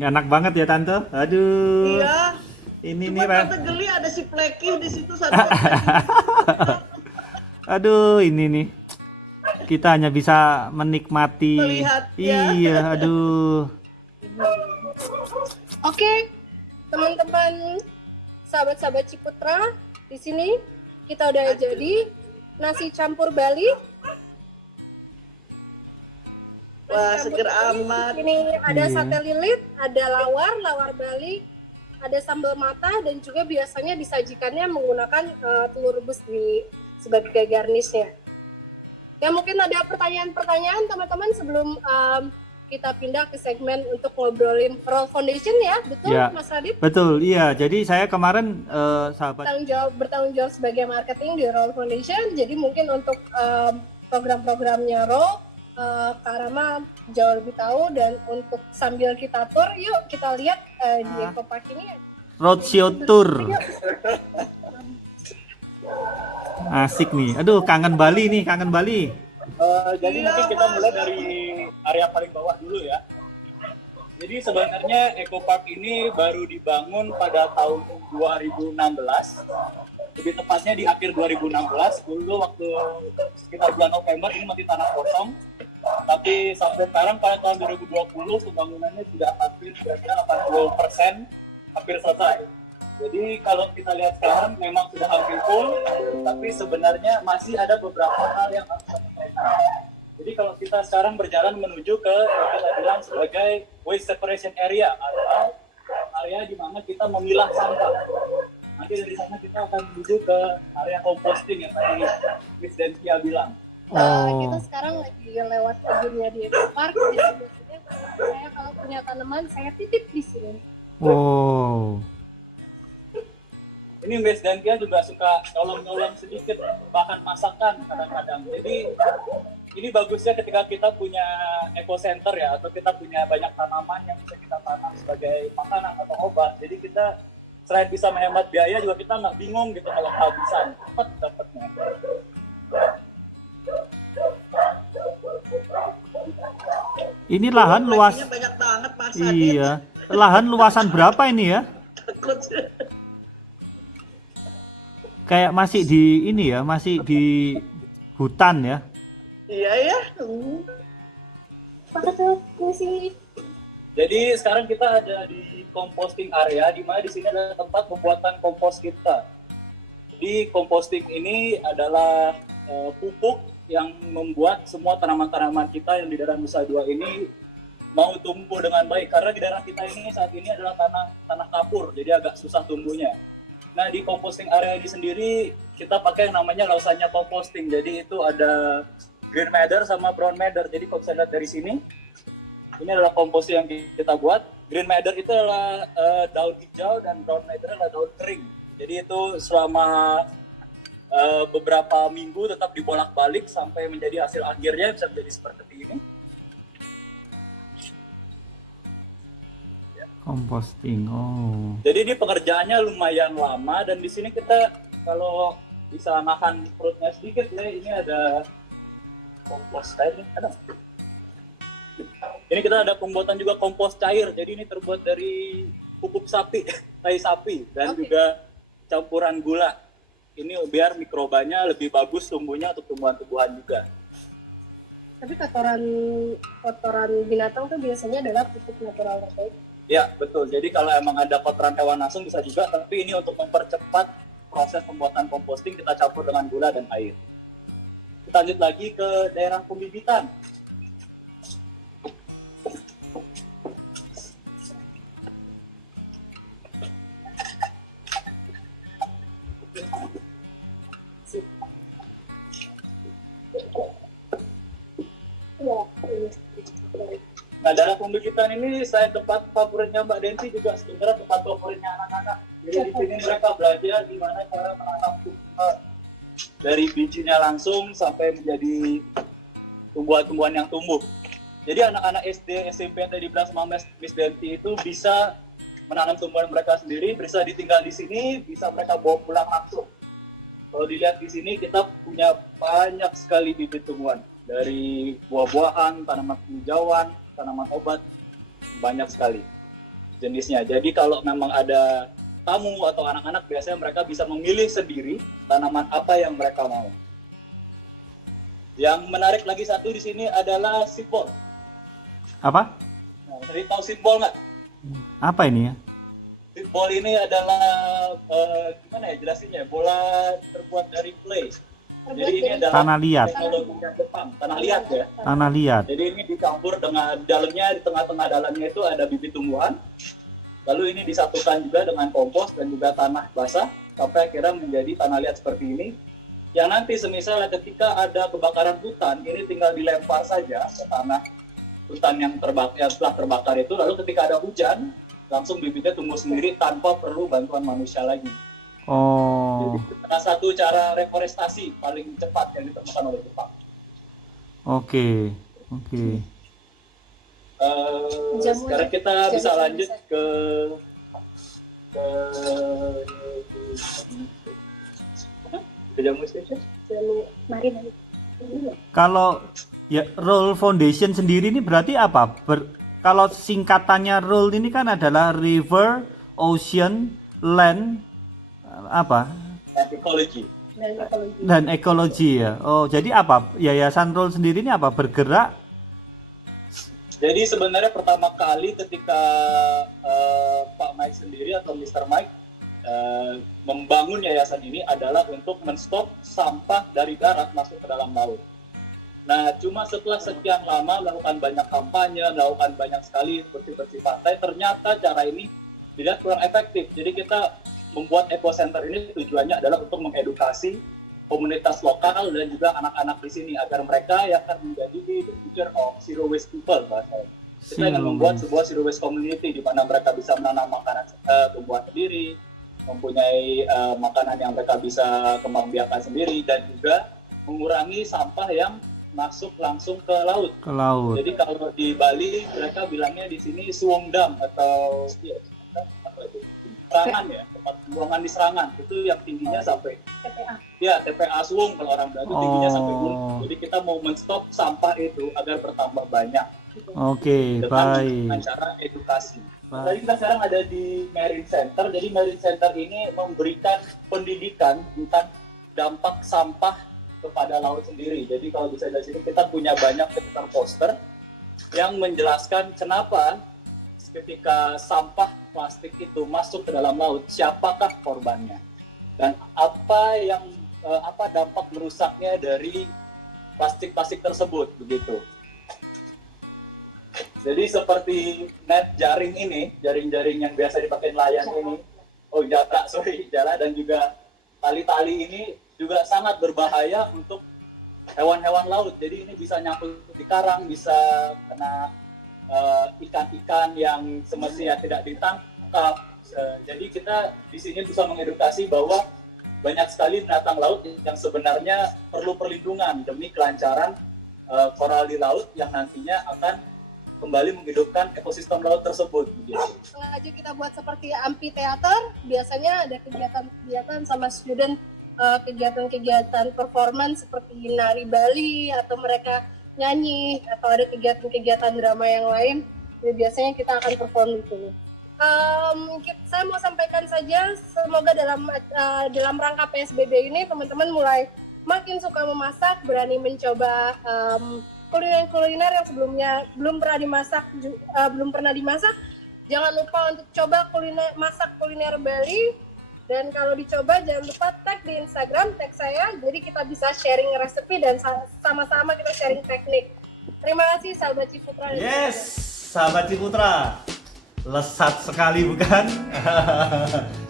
Enak banget ya Tante. Aduh. Iya. Ini Cuma nih, Ren. Tante geli ada si Pleki di situ satu. Aduh, ini nih. Kita hanya bisa menikmati. Melihat, ya. Iya, aduh. Oke, teman-teman, sahabat-sahabat Ciputra, di sini kita udah jadi nasi campur Bali. Wah, Nasi seger campur Bali. amat. Ini ada Iya. sate lilit, ada lawar Bali, ada sambal mata, dan juga biasanya disajikannya menggunakan telur rebus sebagai garnishnya. Ya mungkin ada pertanyaan-pertanyaan teman-teman sebelum kita pindah ke segmen untuk ngobrolin Roll Foundation ya, betul Ya. Mas Radit? Betul, iya. Jadi saya kemarin sahabat Bertanggung jawab sebagai marketing di Roll Foundation, jadi mungkin untuk program-programnya Roll, Kak Rama jauh lebih tahu, dan untuk sambil kita tour, yuk kita lihat di Ecopark ini. Roadshow Tour. Yuk. Asik nih. Aduh, kangen Bali nih, kangen Bali. Jadi Iya, mungkin kita Mas. mulai dari area paling bawah dulu ya. Jadi sebenarnya Eco Park ini baru dibangun pada tahun 2016. Lebih tepatnya di akhir 2016. Dulu waktu sekitar bulan November ini masih tanah kosong. Tapi sampai sekarang pada tahun 2020 pembangunannya sudah hampir kira-kira 80%, hampir selesai. Jadi kalau kita lihat sekarang memang sudah hampir full, tapi sebenarnya masih ada beberapa hal yang harus kita selesaikan. Jadi kalau kita sekarang berjalan menuju ke yang kita bilang sebagai waste separation area atau area di mana kita memilah sampah. Nanti dari sana kita akan menuju ke area composting yang tadi Miss Dentia bilang. Kita sekarang lagi lewat kebunnya di Ecopark. Jadi biasanya saya kalau punya tanaman saya titip di sini. Wow. Ini Miss Dentia juga suka nolong-nolong sedikit bahan masakan kadang-kadang. Jadi ini bagusnya ketika kita punya eco center ya, atau kita punya banyak tanaman yang bisa kita tanam sebagai makanan atau obat. Jadi kita selain bisa menghemat biaya juga kita nggak bingung gitu kalau kehabisan, cepat dapatnya. Oh, Ini lahan luas. Plekinya banyak banget Mas Adit. Iya. Lahan luasan berapa ini ya? Takut. Kayak masih di ini ya, masih di hutan ya. Iya ya. Pakai tuh sini. Jadi sekarang kita ada di composting area, di mana di sini adalah tempat pembuatan kompos kita. Jadi composting ini adalah pupuk yang membuat semua tanaman-tanaman kita yang di daerah Nusa Dua ini mau tumbuh dengan baik. Karena di daerah kita ini saat ini adalah tanah kapur, jadi agak susah tumbuhnya. Nah di composting area ini sendiri kita pakai yang namanya lausanya composting. Jadi itu ada green matter sama brown matter. Jadi kalau bisa lihat dari sini, ini adalah composting yang kita buat. Green matter itu adalah daun hijau dan brown matter adalah daun kering. Jadi itu selama beberapa minggu tetap dibolak-balik sampai menjadi hasil akhirnya bisa menjadi seperti ini. Composting. Oh. Jadi ini pengerjaannya lumayan lama dan di sini kita kalau bisa nahan perutnya sedikit ya, ini ada kompos cair nih, ada. Ini kita ada pembuatan juga kompos cair. Jadi ini terbuat dari pupuk sapi, tai sapi dan juga campuran gula. Ini biar mikrobanya lebih bagus tumbuhnya untuk tumbuhan-tumbuhan juga. Tapi kotoran binatang tuh biasanya adalah pupuk natural terbaik. Ya betul. Jadi kalau emang ada kotoran hewan langsung bisa juga. Tapi ini untuk mempercepat proses pembuatan composting kita campur dengan gula dan air. Kita lanjut lagi ke daerah pembibitan. Nah, daerah pembibitan ini saya tempat favoritnya Mbak Denti juga sebenarnya tempat favoritnya anak-anak. Jadi di sini mereka belajar gimana cara menanam tumbuhan dari bijinya langsung sampai menjadi tumbuhan-tumbuhan yang tumbuh. Jadi anak-anak SD, SMP yang tadi bilang sama Miss Denti itu bisa menanam tumbuhan mereka sendiri, bisa ditinggal di sini, bisa mereka bawa pulang langsung. Kalau dilihat di sini kita punya banyak sekali bibit tumbuhan dari buah-buahan, tanaman hijauan, tanaman obat, banyak sekali jenisnya. Jadi kalau memang ada tamu atau anak-anak, biasanya mereka bisa memilih sendiri tanaman apa yang mereka mau. Yang menarik lagi satu di sini adalah seedball. Apa? Nah, jadi tahu seedball nggak? Apa ini ya? Seedball ini adalah gimana ya jelasinnya? Bola terbuat dari clay. Jadi ini adalah Tanah liat. teknologi Jepang, tanah liat ya. Tanah liat. Jadi ini dicampur dengan dalamnya, di tengah-tengah dalamnya itu ada bibit tumbuhan. Lalu ini disatukan juga dengan kompos dan juga tanah basah sampai akhirnya menjadi tanah liat seperti ini. Yang nanti semisal ketika ada kebakaran hutan, ini tinggal dilempar saja ke tanah hutan yang setelah terbakar itu. Lalu ketika ada hujan, langsung bibitnya tumbuh sendiri tanpa perlu bantuan manusia lagi. Oh. Jadi salah satu cara reforestasi paling cepat yang ditemukan oleh Jepang. Oke. Oke. Sekarang kita bisa lanjut ke jamu station. Mari. Kalau ya Roll Foundation sendiri ini berarti apa? Kalau singkatannya Roll ini kan adalah River, Ocean, Land, apa? Ecology. Dan ekologi ya. Oh, jadi apa? Yayasan Roll sendiri ini apa? Bergerak. Jadi sebenarnya pertama kali ketika Pak Mike sendiri atau Mr. Mike membangun yayasan ini adalah untuk menstop sampah dari darat masuk ke dalam laut. Nah, cuma setelah sekian lama melakukan banyak kampanye, melakukan banyak sekali bersih-bersih pantai, ternyata cara ini tidak kurang efektif. Jadi kita membuat Eco Center ini tujuannya adalah untuk mengedukasi komunitas lokal dan juga anak-anak di sini agar mereka yang akan menjadi the future of zero waste people bahasanya. Kita ingin membuat sebuah zero waste community di mana mereka bisa menanam makanan tumbuhan sendiri, mempunyai makanan yang mereka bisa kembangbiakan sendiri dan juga mengurangi sampah yang masuk langsung ke laut. Ke laut. Jadi kalau di Bali mereka bilangnya di sini suwongdam atau apa itu? Serangan ya, tempat pembuangan di Serangan itu yang tingginya sampai TPA. ya TPA Suwung kalau orang Bali itu tingginya sampai gunung. Jadi kita mau menstop sampah itu agar bertambah banyak. Oke, Dengan baik. cara edukasi. Baik. Tadi kita sekarang ada di Marine Center. Jadi Marine Center ini memberikan pendidikan tentang dampak sampah kepada laut sendiri. Jadi kalau bisa dari sini kita punya banyak poster yang menjelaskan kenapa ketika sampah plastik itu masuk ke dalam laut, siapakah korbannya dan apa dampak merusaknya dari plastik-plastik tersebut begitu. Jadi seperti net jaring ini, jaring-jaring yang biasa dipakai nelayan ini, jala dan juga tali-tali ini juga sangat berbahaya untuk hewan-hewan laut. Jadi ini bisa nyangkut di karang, bisa kena ikan-ikan yang semestinya tidak ditangkap. Jadi kita di sini bisa mengedukasi bahwa banyak sekali binatang laut yang sebenarnya perlu perlindungan demi kelancaran koral di laut yang nantinya akan kembali menghidupkan ekosistem laut tersebut. Sengaja kita buat seperti amphitheater, biasanya ada kegiatan-kegiatan sama student, kegiatan-kegiatan performance seperti nari Bali atau mereka nyanyi atau ada kegiatan-kegiatan drama yang lain. Jadi biasanya kita akan perform itu. Saya mau sampaikan saja, semoga dalam rangka PSBB ini teman-teman mulai makin suka memasak, berani mencoba kuliner-kuliner yang sebelumnya belum pernah dimasak. Jangan lupa untuk coba masak kuliner Bali. Dan kalau dicoba jangan lupa tag di Instagram, tag saya, jadi kita bisa sharing resepi dan sama-sama kita sharing teknik. Terima kasih sahabat Ciputra. Yes, sahabat Ciputra. Lesat sekali bukan?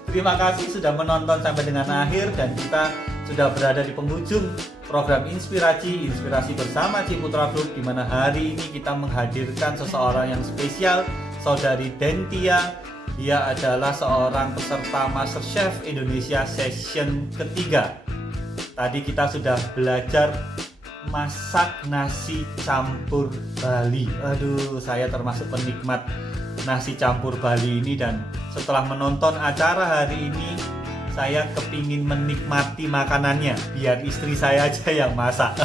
Terima kasih sudah menonton sampai dengan akhir dan kita sudah berada di penghujung program Inspirasi bersama Ciputra Group, di mana hari ini kita menghadirkan seseorang yang spesial, Saudari Dentia. Dia adalah seorang peserta MasterChef Indonesia Session ketiga. Tadi kita sudah belajar masak nasi campur Bali. Aduh, saya termasuk penikmat nasi campur Bali ini, dan setelah menonton acara hari ini saya kepingin menikmati makanannya, biar istri saya aja yang masak.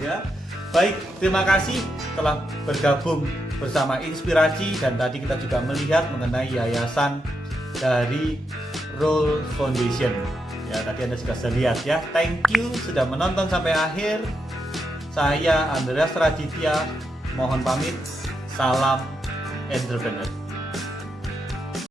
Ya. Baik, terima kasih telah bergabung bersama Inspirasi, dan tadi kita juga melihat mengenai yayasan dari Roll Foundation. Ya, tadi Anda juga sudah lihat ya. Thank you sudah menonton sampai akhir. Saya Andreas Raditya, mohon pamit. Salam entrepreneur.